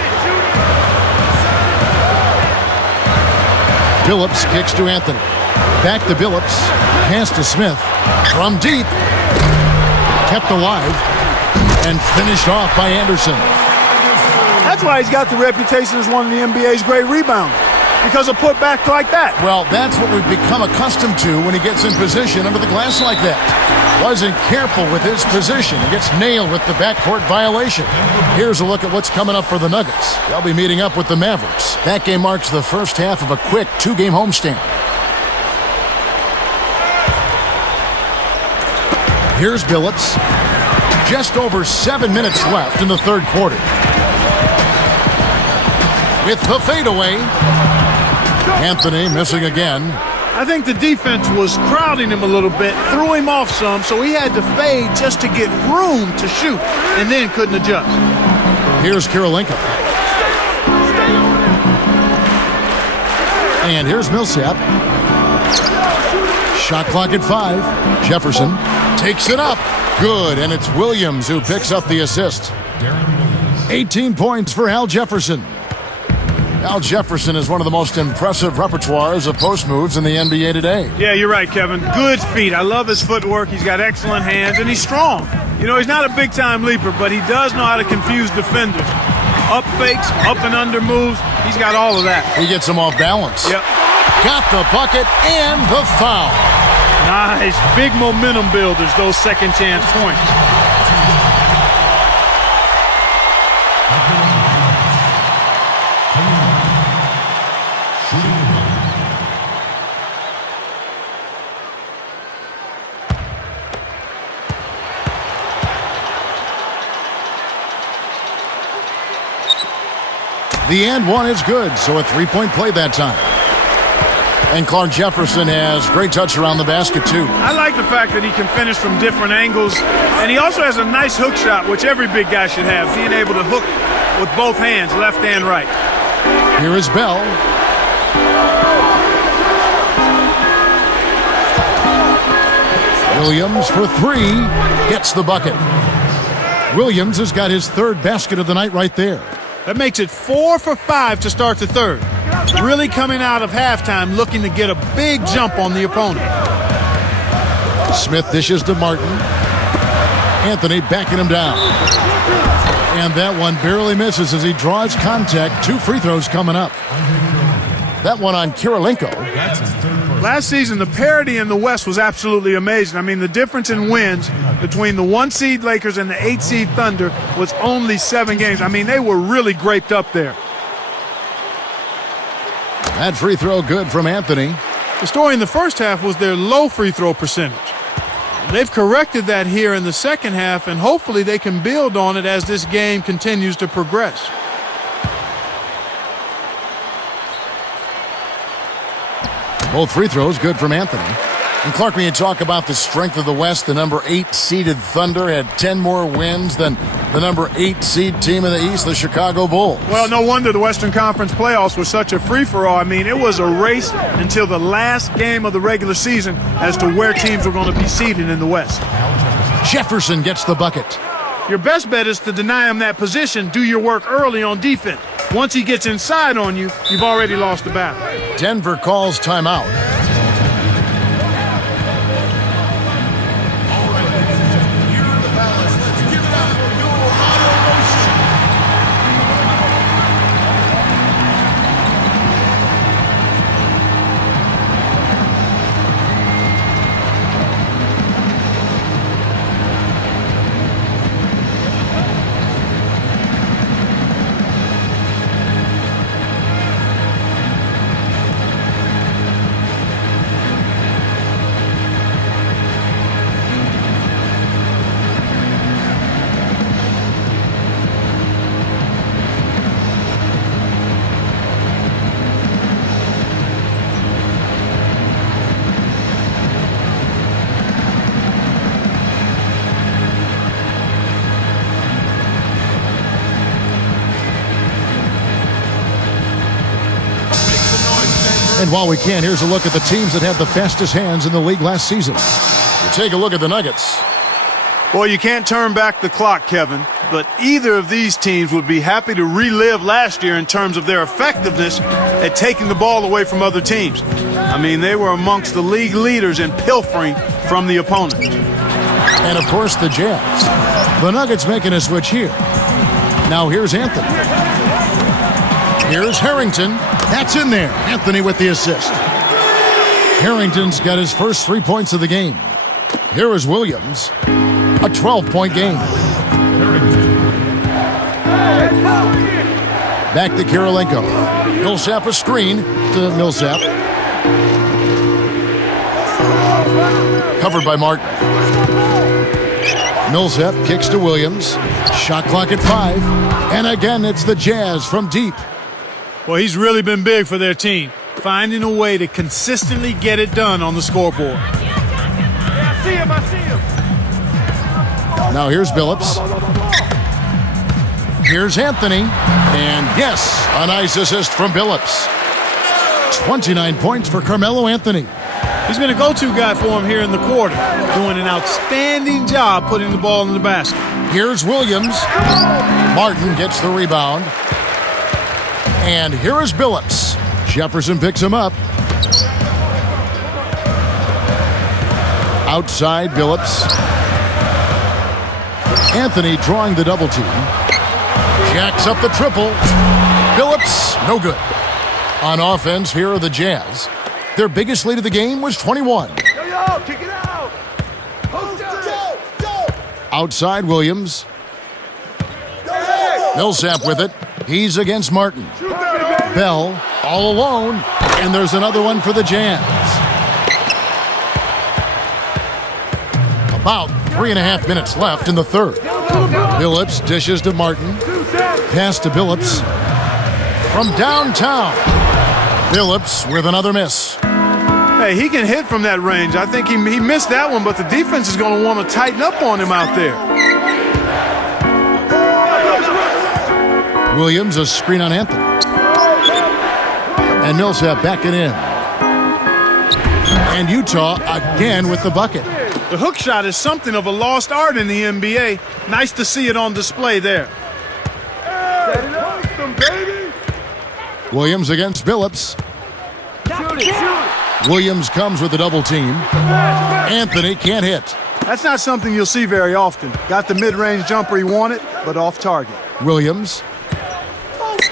Phillips kicks to Anthony. Back to Phillips. Pass to Smith. From deep. Kept alive. And finished off by Anderson. That's why he's got the reputation as one of the NBA's great rebounders. Because of putbacks like that. Well, that's what we've become accustomed to when he gets in position under the glass like that. Wasn't careful with his position. He gets nailed with the backcourt violation. Here's a look at what's coming up for the Nuggets. They'll be meeting up with the Mavericks. That game marks the first half of a quick two-game homestand. Here's Billups. Just over 7 minutes left in the third quarter. With the fadeaway. Anthony missing again. I think the defense was crowding him a little bit, threw him off some, so he had to fade just to get room to shoot, and then couldn't adjust. Here's Kirilenko. And here's Millsap. Shot clock at 5. Jefferson takes it up. Good, and it's Williams who picks up the assist. 18 points for Al Jefferson. Al Jefferson is one of the most impressive repertoires of post moves in the NBA today. Yeah, you're right, Kevin. Good feet. I love his footwork. He's got excellent hands, and he's strong. You know, he's not a big-time leaper, but he does know how to confuse defenders. Up fakes, up and under moves. He's got all of that. He gets him off balance. Yep. Got the bucket and the foul. Nice. Big momentum builders, those second-chance points. The and one is good, so a three-point play that time. And Clark Jefferson has great touch around the basket, too. I like the fact that he can finish from different angles, and he also has a nice hook shot, which every big guy should have, being able to hook with both hands, left and right. Here is Bell. Williams for three, gets the bucket. Williams has got his third basket of the night right there. That makes it 4 for 5 to start the third. Really coming out of halftime looking to get a big jump on the opponent. Smith dishes to Martin. Anthony backing him down. And that one barely misses as he draws contact. 2 free throws coming up. That one on Kirilenko. Last season, the parity in the West was absolutely amazing. I mean, the difference in wins between the 1-seed Lakers and the 8-seed Thunder was only 7 games. I mean, they were really graped up there. That free throw good from Anthony. The story in the first half was their low free throw percentage. They've corrected that here in the second half, and hopefully they can build on it as this game continues to progress. Both free throws good from Anthony. And Clark, when you talk about the strength of the West, the number 8-seeded Thunder had 10 more wins than the number 8-seed team in the East, the Chicago Bulls. Well, no wonder the Western Conference playoffs were such a free-for-all. I mean, it was a race until the last game of the regular season as to where teams were going to be seeded in the West. Jefferson gets the bucket. Your best bet is to deny him that position. Do your work early on defense. Once he gets inside on you, you've already lost the battle. Denver calls timeout. And while we can, here's a look at the teams that had the fastest hands in the league last season. You take a look at the Nuggets. Well, you can't turn back the clock, Kevin, but either of these teams would be happy to relive last year in terms of their effectiveness at taking the ball away from other teams. I mean, they were amongst the league leaders in pilfering from the opponent. And, of course, the Jazz. The Nuggets making a switch here. Now here's Anthony. Here's Harrington. That's in there. Anthony with the assist. Harrington's got his first 3 points of the game. Here is Williams. A 12-point game. Back to Kirilenko. Millsap a screen to Millsap. Covered by Martin. Millsap kicks to Williams. Shot clock at 5. And again, it's the Jazz from deep. Well, he's really been big for their team, finding a way to consistently get it done on the scoreboard. I see him. Now here's Billups. Here's Anthony. And yes, a nice assist from Billups. 29 points for Carmelo Anthony. He's been a go-to guy for him here in the quarter, doing an outstanding job putting the ball in the basket. Here's Williams. Martin gets the rebound. And here is Billups. Jefferson picks him up. Outside, Billups. Anthony drawing the double team. Jacks up the triple. Billups, no good. On offense, here are the Jazz. Their biggest lead of the game was 21. Yo, kick it out. Post up. Go. Outside, Williams. Millsap with it. He's against Martin. Bell all alone. And there's another one for the Jazz. About 3.5 minutes left in the third. Billups dishes to Martin. Pass to Billups. From downtown. Billups with another miss. Hey, he can hit from that range. I think he missed that one, but the defense is going to want to tighten up on him out there. Williams, a screen on Anthony. And Millsap backing in. And Utah again with the bucket. The hook shot is something of a lost art in the NBA. Nice to see it on display there. Williams against Billups. Williams comes with a double team. Anthony can't hit. That's not something you'll see very often. Got the mid-range jumper he wanted, but off target. Williams.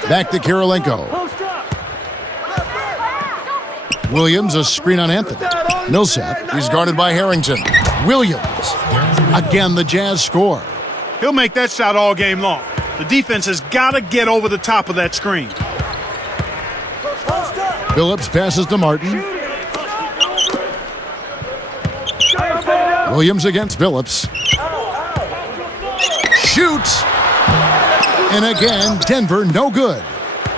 Back to Kirilenko. Williams, a screen on Anthony. Millsap, he's guarded by Harrington. Williams. Again, the Jazz score. He'll make that shot all game long. The defense has got to get over the top of that screen. Billups passes to Martin. Williams against Billups. Shoots. And again, Denver no good.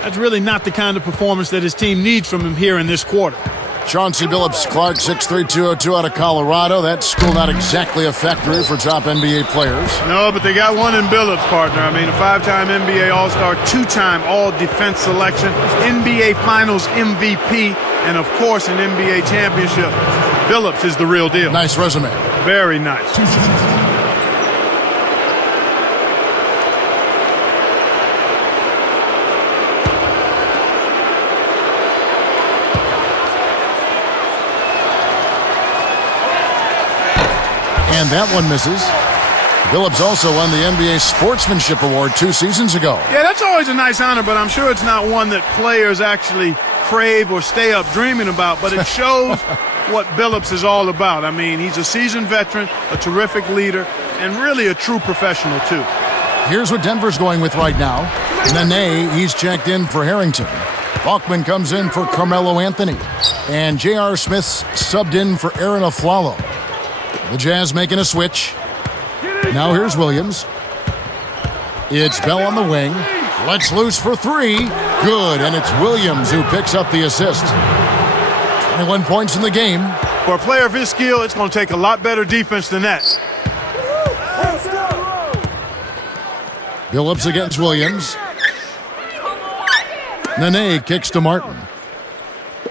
That's really not the kind of performance that his team needs from him here in this quarter. Chauncey Billups Clark, 6'3", 202 out of Colorado. That school not exactly a factory for top NBA players. No, but they got one in Billups, partner. I mean, a 5-time NBA All-Star, 2-time All-Defense selection, NBA Finals MVP, and, of course, an NBA championship. Billups is the real deal. Nice resume. Very nice. And that one misses. Billups also won the NBA Sportsmanship Award 2 seasons ago. Yeah, that's always a nice honor, but I'm sure it's not one that players actually crave or stay up dreaming about, but it shows what Billups is all about. I mean, he's a seasoned veteran, a terrific leader, and really a true professional, too. Here's what Denver's going with right now. Nene, he's checked in for Harrington. Bachman comes in for Carmelo Anthony. And J.R. Smith's subbed in for Aaron Aflalo. The Jazz making a switch. Now here's Williams. It's Bell on the wing. Lets loose for 3. Good, and it's Williams who picks up the assist. 21 points in the game. For a player of his skill, it's going to take a lot better defense than that. Billups against Williams. Nene kicks to Martin.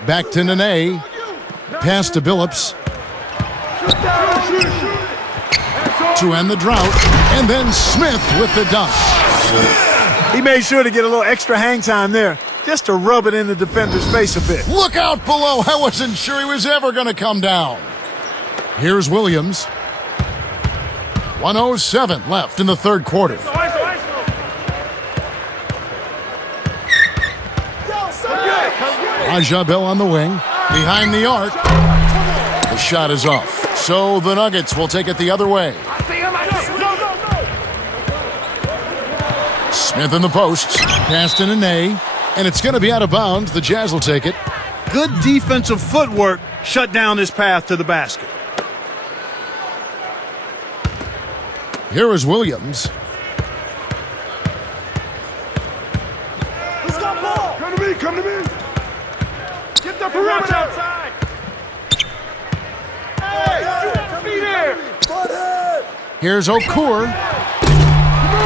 Back to Nene. Pass to Billups. To end the drought. And then Smith with the dunk. He made sure to get a little extra hang time there, just to rub it in the defender's face a bit. Look out below. I wasn't sure he was ever going to come down. Here's Williams. 1:07 left in the third quarter. Raja Bell on the wing. Behind the arc. The shot is off. So the Nuggets will take it the other way. Smith in the post. Pass to Nene. And it's going to be out of bounds. The Jazz will take it. Good defensive footwork shut down his path to the basket. Here is Williams. Who's got ball? Come to me, come to me. Get the perimeter outside. Hey, be there. Here's Okur.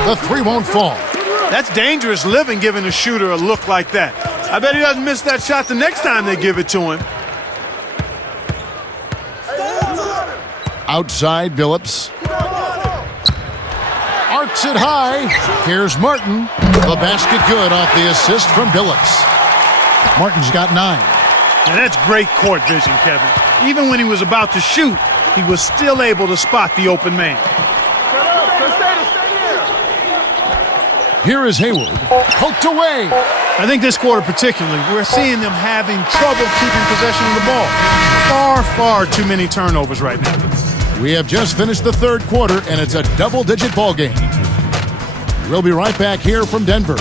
The three won't fall. That's dangerous living, giving a shooter a look like that. I bet he doesn't miss that shot the next time they give it to him. Outside, Billups. Arcs it high. Here's Martin. The basket good off the assist from Billups. Martin's got 9. And that's great court vision, Kevin. Even when he was about to shoot, he was still able to spot the open man. Here is Hayward. Poked away. I think this quarter particularly, we're seeing them having trouble keeping possession of the ball. Far too many turnovers right now. We have just finished the third quarter, and it's a double-digit ball game. We'll be right back here from Denver.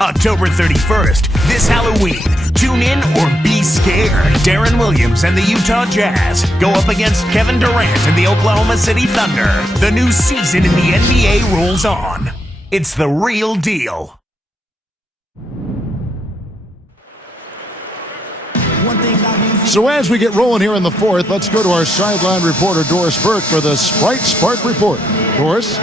October 31st, this Halloween. Tune in or be scared. Deron Williams and the Utah Jazz go up against Kevin Durant and the Oklahoma City Thunder. The new season in the NBA rolls on. It's the real deal. So as we get rolling here in the fourth, let's go to our sideline reporter, Doris Burke, for the Sprite Spark Report. Doris?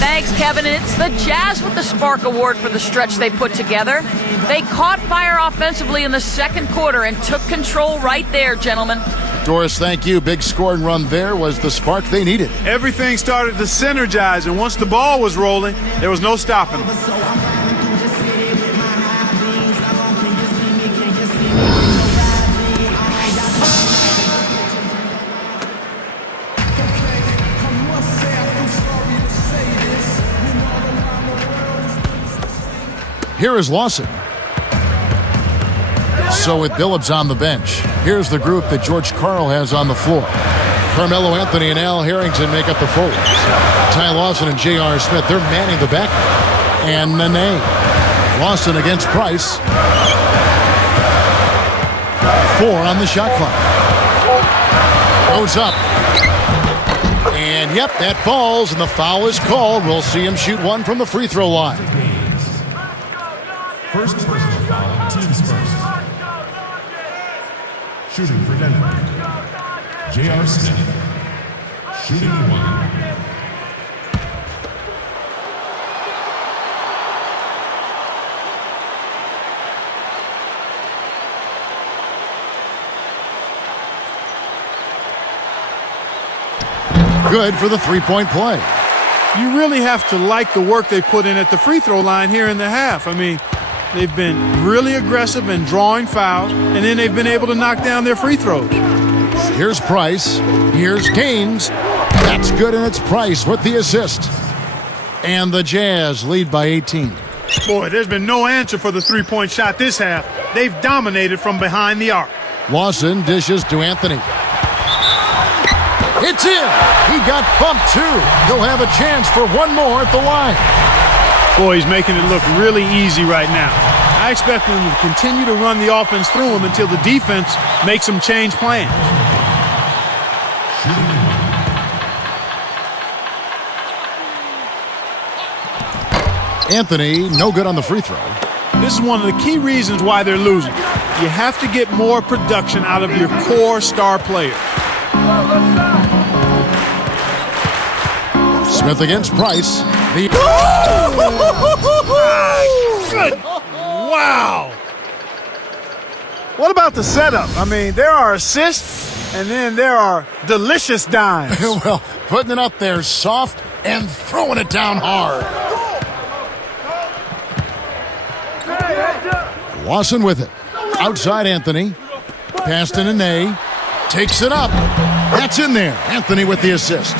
Thanks, Kevin. And it's the Jazz with the Spark Award for the stretch they put together. They caught fire offensively in the second quarter and took control right there, gentlemen. Doris, thank you. Big scoring run there was the spark they needed. Everything started to synergize, and once the ball was rolling, there was no stopping them. Here is Lawson. So with Billups on the bench, here's the group that George Karl has on the floor. Carmelo Anthony and Al Harrington make up the forwards. Ty Lawson and J.R. Smith, they're manning the back. And Nene. Lawson against Price. 4 on the shot clock. Goes up. And yep, that falls, and the foul is called. We'll see him shoot one from the free throw line. First personal foul, team's first. Shooting for Denver. J.R. Smith. Shooting 1. Good for the three-point play. You really have to like the work they put in at the free throw line here in the half. I mean, they've been really aggressive in drawing fouls, and then they've been able to knock down their free throws. Here's Price. Here's Gaines. That's good, and it's Price with the assist. And the Jazz lead by 18. Boy, there's been no answer for the three-point shot this half. They've dominated from behind the arc. Lawson dishes to Anthony. It's in. He got bumped, too. He'll have a chance for one more at the line. Boy, he's making it look really easy right now. I expect them to continue to run the offense through him until the defense makes them change plans. Anthony, no good on the free throw. This is one of the key reasons why they're losing. You have to get more production out of your core star player. Smith against Price. Good. Wow. What about the setup? I mean, there are assists, and then there are delicious dimes. Well, putting it up there soft and throwing it down hard. Lawson with it. Outside Anthony. Pass to Nene. Takes it up. That's in there. Anthony with the assist.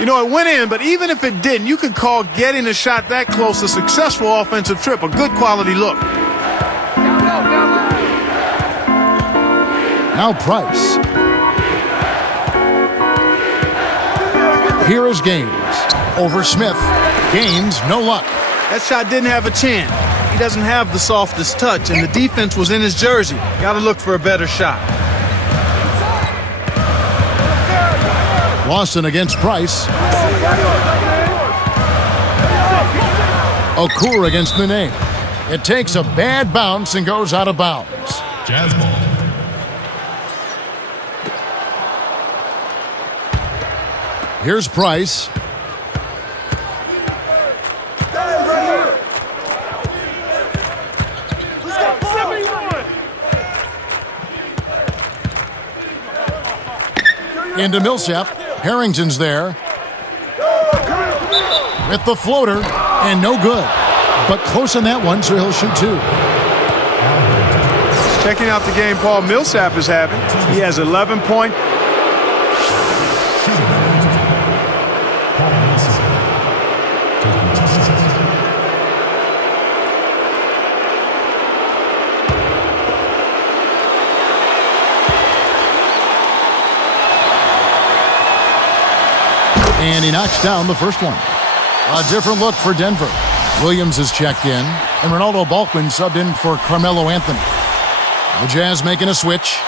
You know, it went in, but even if it didn't, you could call getting a shot that close a successful offensive trip, a good quality look. Now Price. Here is Gaines. Over Smith. Gaines, no luck. That shot didn't have a chance. He doesn't have the softest touch, and the defense was in his jersey. Got to look for a better shot. Lawson against Price. Okur against Nene. It takes a bad bounce and goes out of bounds. Jazz ball. Here's Price. Into Millsap. Harrington's there. With the floater, and no good. But close on that one, so he'll shoot two. Checking out the game Paul Millsap is having. He has 11 points. And he knocks down the first one. A different look for Denver. Williams has checked in, and Ronaldo Balkman subbed in for Carmelo Anthony. The Jazz making a switch.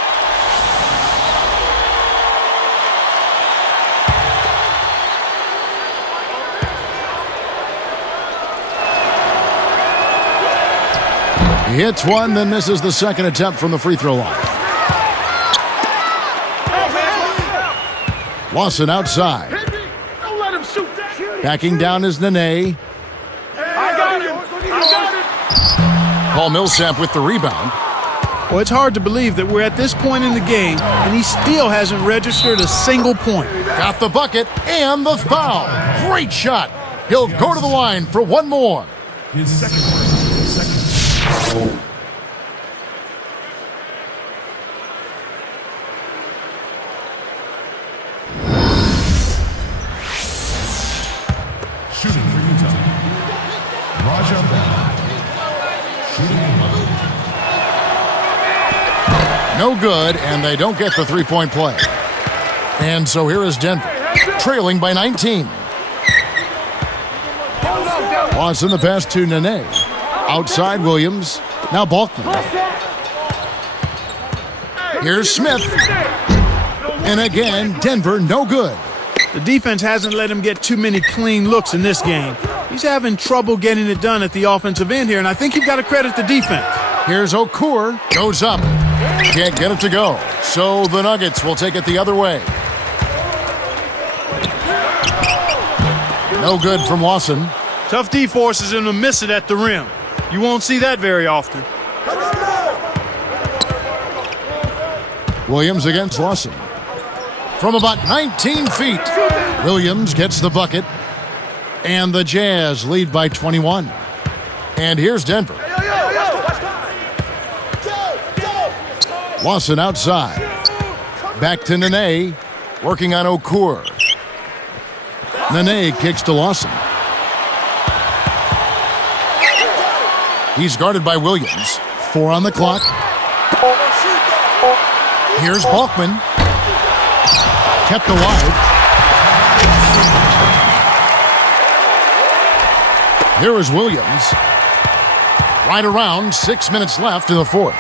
He hits one, then misses the second attempt from the free throw line. Lawson outside. Backing down is Nene. Paul Millsap with the rebound. Well, it's hard to believe that we're at this point in the game, and he still hasn't registered a single point. Got the bucket and the foul. Great shot. He'll go to the line for one more. His second one. Shooting for Utah. Raja Bell. Shooting No good, and they don't get the three-point play. And so here is Denver, trailing by 19. Lawson the pass to Nene. Outside Williams. Now Balkman. Here's Smith. And again, Denver no good. The defense hasn't let him get too many clean looks in this game. He's having trouble getting it done at the offensive end here, and I think you've got to credit the defense. Here's Okur. Goes up. Can't get it to go. So the Nuggets will take it the other way. No good from Lawson. Tough D forces him to miss it at the rim. You won't see that very often. Williams against Lawson. From about 19 feet, Williams gets the bucket, and the Jazz lead by 21. And here's Denver. Lawson outside. Back to Nene, working on Okur. Nene kicks to Lawson. He's guarded by Williams. 4 on the clock. Here's Balkman. Kept alive. Here is Williams. Right around, 6 minutes left in the fourth.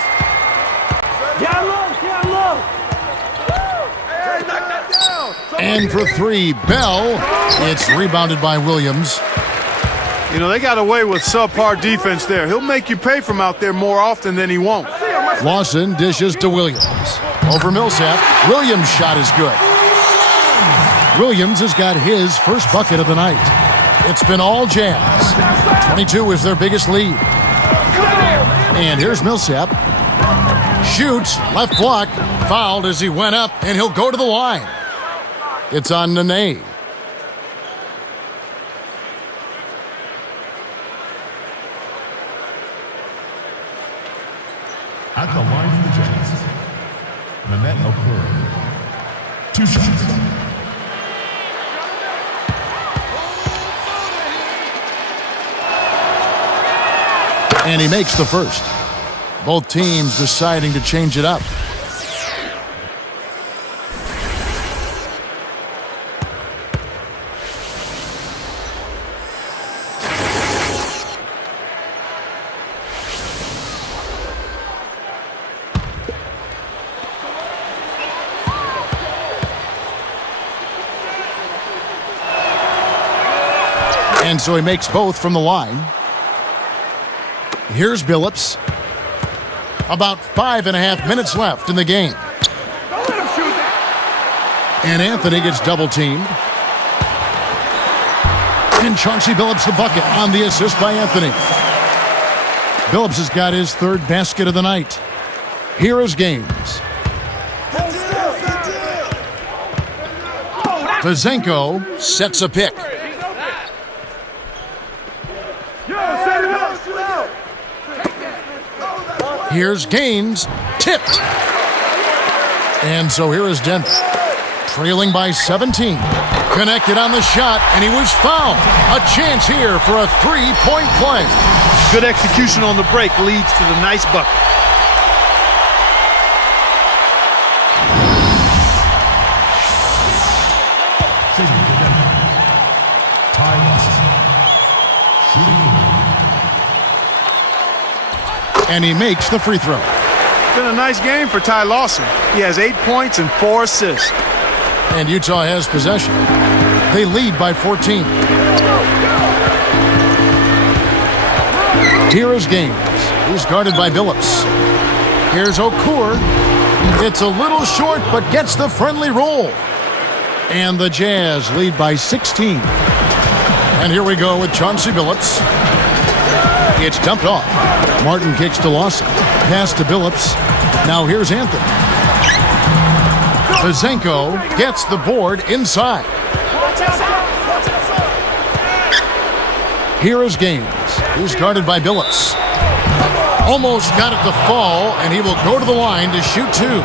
And for three, Bell. It's rebounded by Williams. You know, they got away with subpar defense there. He'll make you pay from out there more often than he won't. Lawson dishes to Williams. Over Millsap. Williams' shot is good. Williams has got his first bucket of the night. It's been all Jazz. 22 is their biggest lead. And here's Millsap. Shoots, left block, fouled as he went up, and he'll go to the line. It's on Nene. At the line for the Jazz, Nene Okoro. 2 shots. And he makes the first. Both teams deciding to change it up. And so he makes both from the line. Here's Billups. About 5.5 minutes left in the game. And Anthony gets double teamed. And Chauncey Billups the bucket on the assist by Anthony. Billups has got his third basket of the night. Here is Gaines. Vazenko sets a pick. Here's Gaines, tipped. And so here is Denver, trailing by 17. Connected on the shot, and he was fouled. A chance here for a three-point play. Good execution on the break leads to the nice bucket. And he makes the free throw. Been a nice game for Ty Lawson. He has 8 points and 4 assists. And Utah has possession. They lead by 14. Here is Gaines. He's guarded by Billups. Here's Okur. It's a little short, but gets the friendly roll. And the Jazz lead by 16. And here we go with Chauncey Billups. It's dumped off. Martin kicks to Lawson. Pass to Billups. Now here's Anthony. Vazenko gets the board inside. Here is Gaines. He's guarded by Billups. Almost got it to fall, and he will go to the line to shoot 2.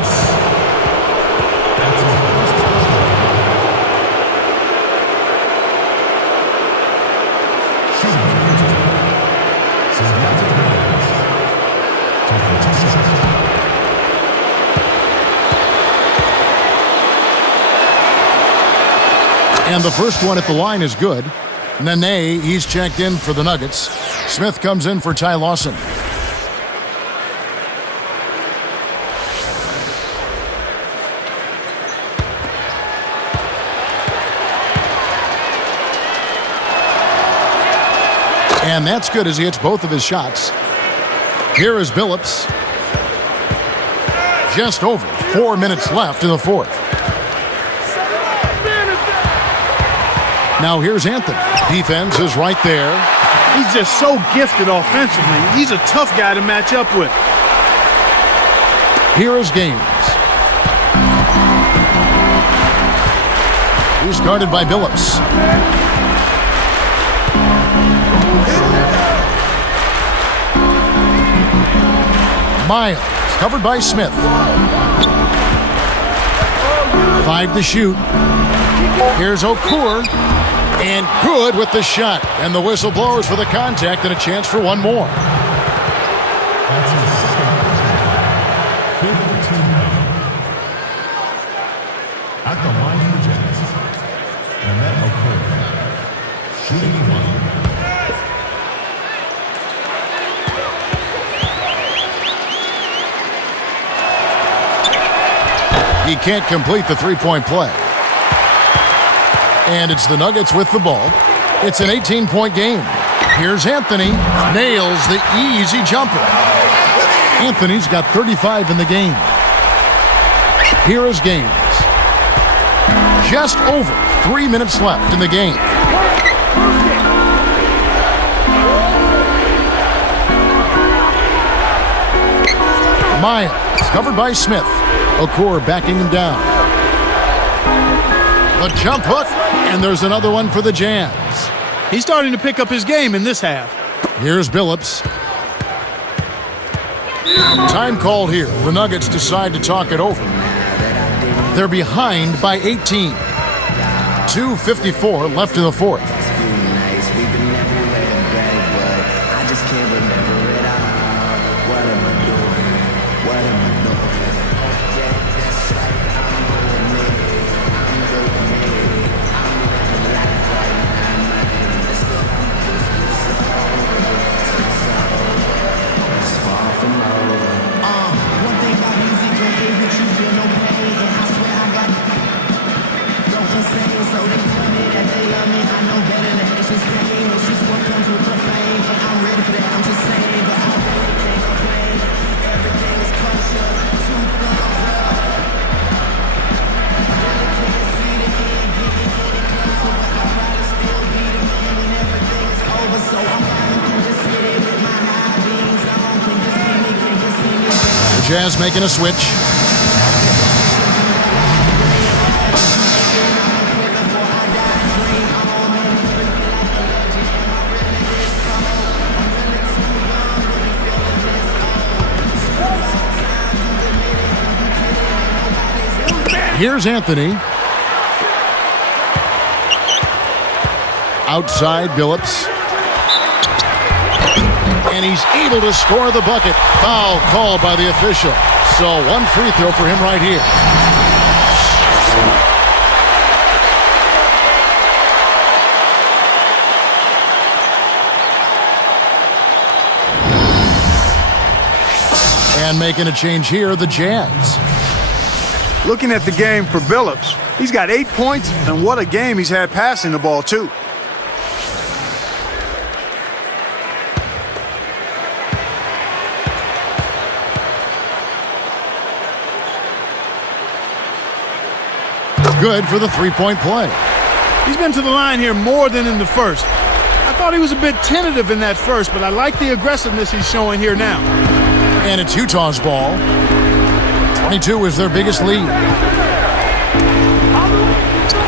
And the first one at the line is good. Nene, he's checked in for the Nuggets. Smith comes in for Ty Lawson. And that's good as he hits both of his shots. Here is Billups. Just over 4 minutes left in the fourth. Now here's Anthony. Defense is right there. He's just so gifted offensively. He's a tough guy to match up with. Here is Gaines. He's guarded by Billups. Miles, covered by Smith. 5 to shoot. Here's Okur. And good with the shot. And the whistle blows for the contact and a chance for one more. That's his second personal. 15 now. At the line for the Jazz, Nene Okoro. Shooting 1. He can't complete the three-point play. And it's the Nuggets with the ball. It's an 18-point game. Here's Anthony. Nails the easy jumper. Anthony's got 35 in the game. Here is Gaines. Just over 3 minutes left in the game. Miles, covered by Smith. Okur backing him down. The jump hook, and there's another one for the Jazz. He's starting to pick up his game in this half. Here's Billups. Time called here. The Nuggets decide to talk it over. They're behind by 18. 2:54 left in the fourth. Jazz making a switch. Here's Anthony. Outside Billups. And he's able to score the bucket. Foul called by the official. So one free throw for him right here. And making a change here, the Jazz. Looking at the game for Billups, he's got 8 points, and what a game he's had passing the ball, too. Good for the three-point play. He's been to the line here more than in the first. I thought he was a bit tentative in that first, but I like the aggressiveness he's showing here now. And it's Utah's ball. 22 is their biggest lead.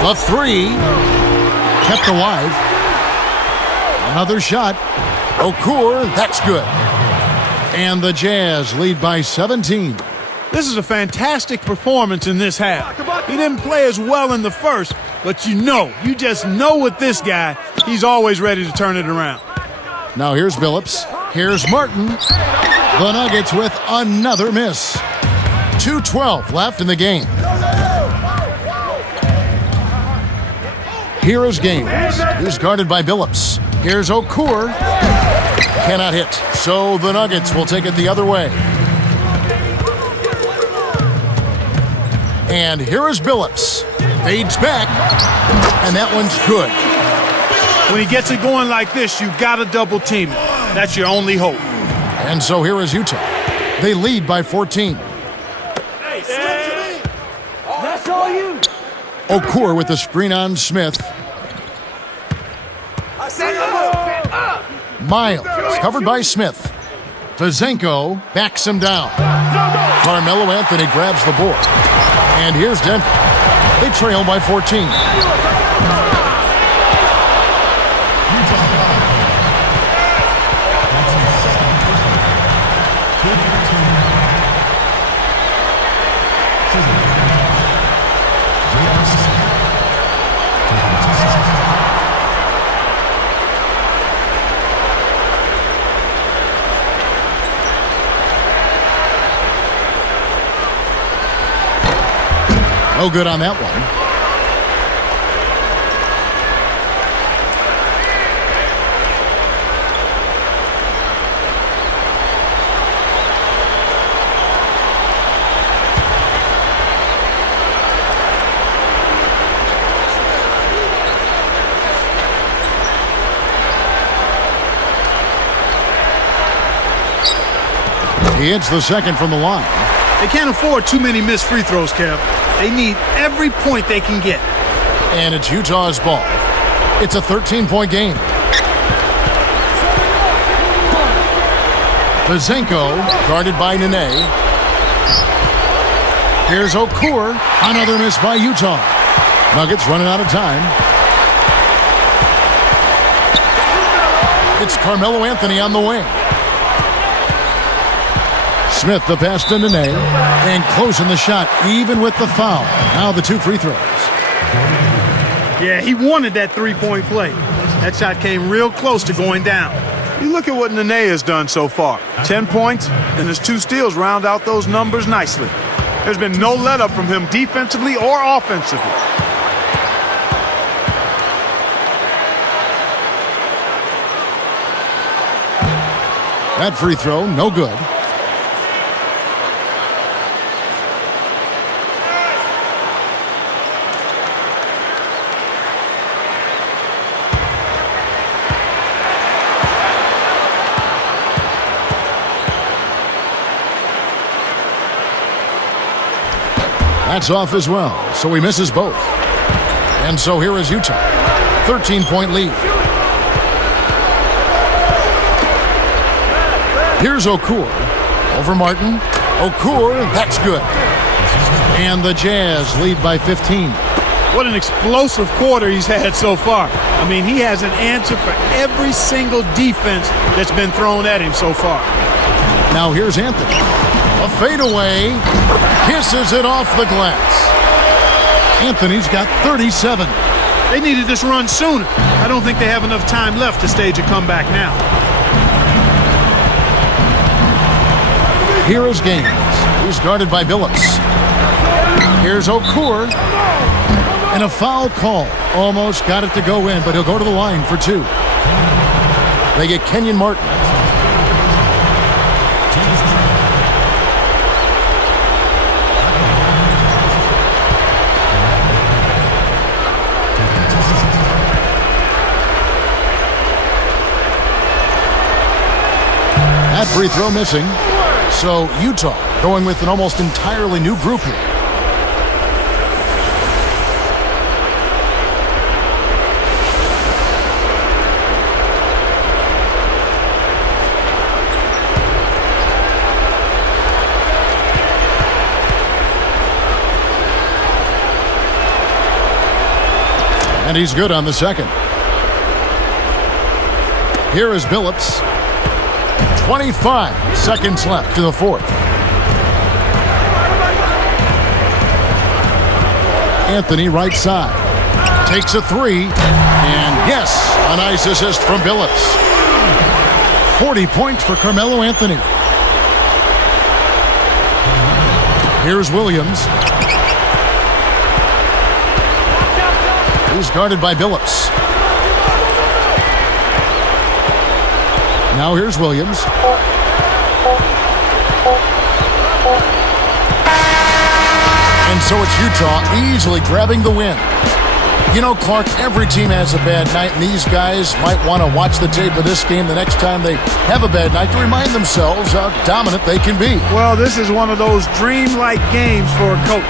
The three kept alive. Another shot. Okur, that's good. And the Jazz lead by 17. This is a fantastic performance in this half. He didn't play as well in the first, but you just know with this guy, he's always ready to turn it around. Now here's Billups. Here's Martin. The Nuggets with another miss. 2:12 left in the game. Here is Gaines. He's guarded by Billups. Here's Okur. Cannot hit. So the Nuggets will take it the other way. And here is Billups. Fades back. And that one's good. When he gets it going like this, you got to double team it. That's your only hope. And so here is Utah. They lead by 14. Hey, slip to me. That's all you. Okur with the screen on Smith. I said up. Miles covered by Smith. Fazenko backs him down. Carmelo Anthony grabs the board. And here's Denver. They trail by 14. No good on that one. He hits the second from the line. They can't afford too many missed free throws, Kev. They need every point they can get. And it's Utah's ball. It's a 13-point game. Pazenko, guarded by Nene. Here's Okur. Another miss by Utah. Nuggets running out of time. It's Carmelo Anthony on the wing. Smith the pass to Nene. And closing the shot, even with the foul. Now the 2 free throws. Yeah, he wanted that three-point play. That shot came real close to going down. You look at what Nene has done so far. 10 points and his 2 steals round out those numbers nicely. There's been no let-up from him defensively or offensively. That free throw, no good. That's off as well, so he misses both. And so here is Utah. 13-point lead. Here's Okur. Over Martin. Okur, that's good. And the Jazz lead by 15. What an explosive quarter he's had so far. I mean, he has an answer for every single defense that's been thrown at him so far. Now here's Anthony. A fadeaway. Kisses it off the glass. Anthony's got 37. They needed this run sooner. I don't think they have enough time left to stage a comeback now. Here is Gaines. He's guarded by Billups. Here's Okur. And a foul call. Almost got it to go in, but he'll go to the line for 2. They get Kenyon Martin. That free throw missing. So Utah going with an almost entirely new group here. And he's good on the second. Here is Billups. 25 seconds left to the 4th. Anthony right side. Takes a 3. And yes, a nice assist from Billups. 40 points for Carmelo Anthony. Here's Williams. He's guarded by Billups. Now here's Williams. And so it's Utah easily grabbing the win. You know, Clark, every team has a bad night, and these guys might want to watch the tape of this game the next time they have a bad night to remind themselves how dominant they can be. Well, this is one of those dream-like games for a coach.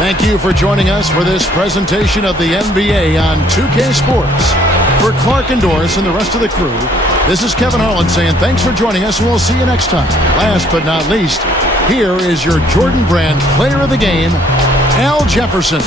Thank you for joining us for this presentation of the NBA on 2K Sports. For Clark and Doris and the rest of the crew, this is Kevin Harlan saying thanks for joining us, and we'll see you next time. Last but not least, here is your Jordan Brand Player of the Game, Al Jefferson.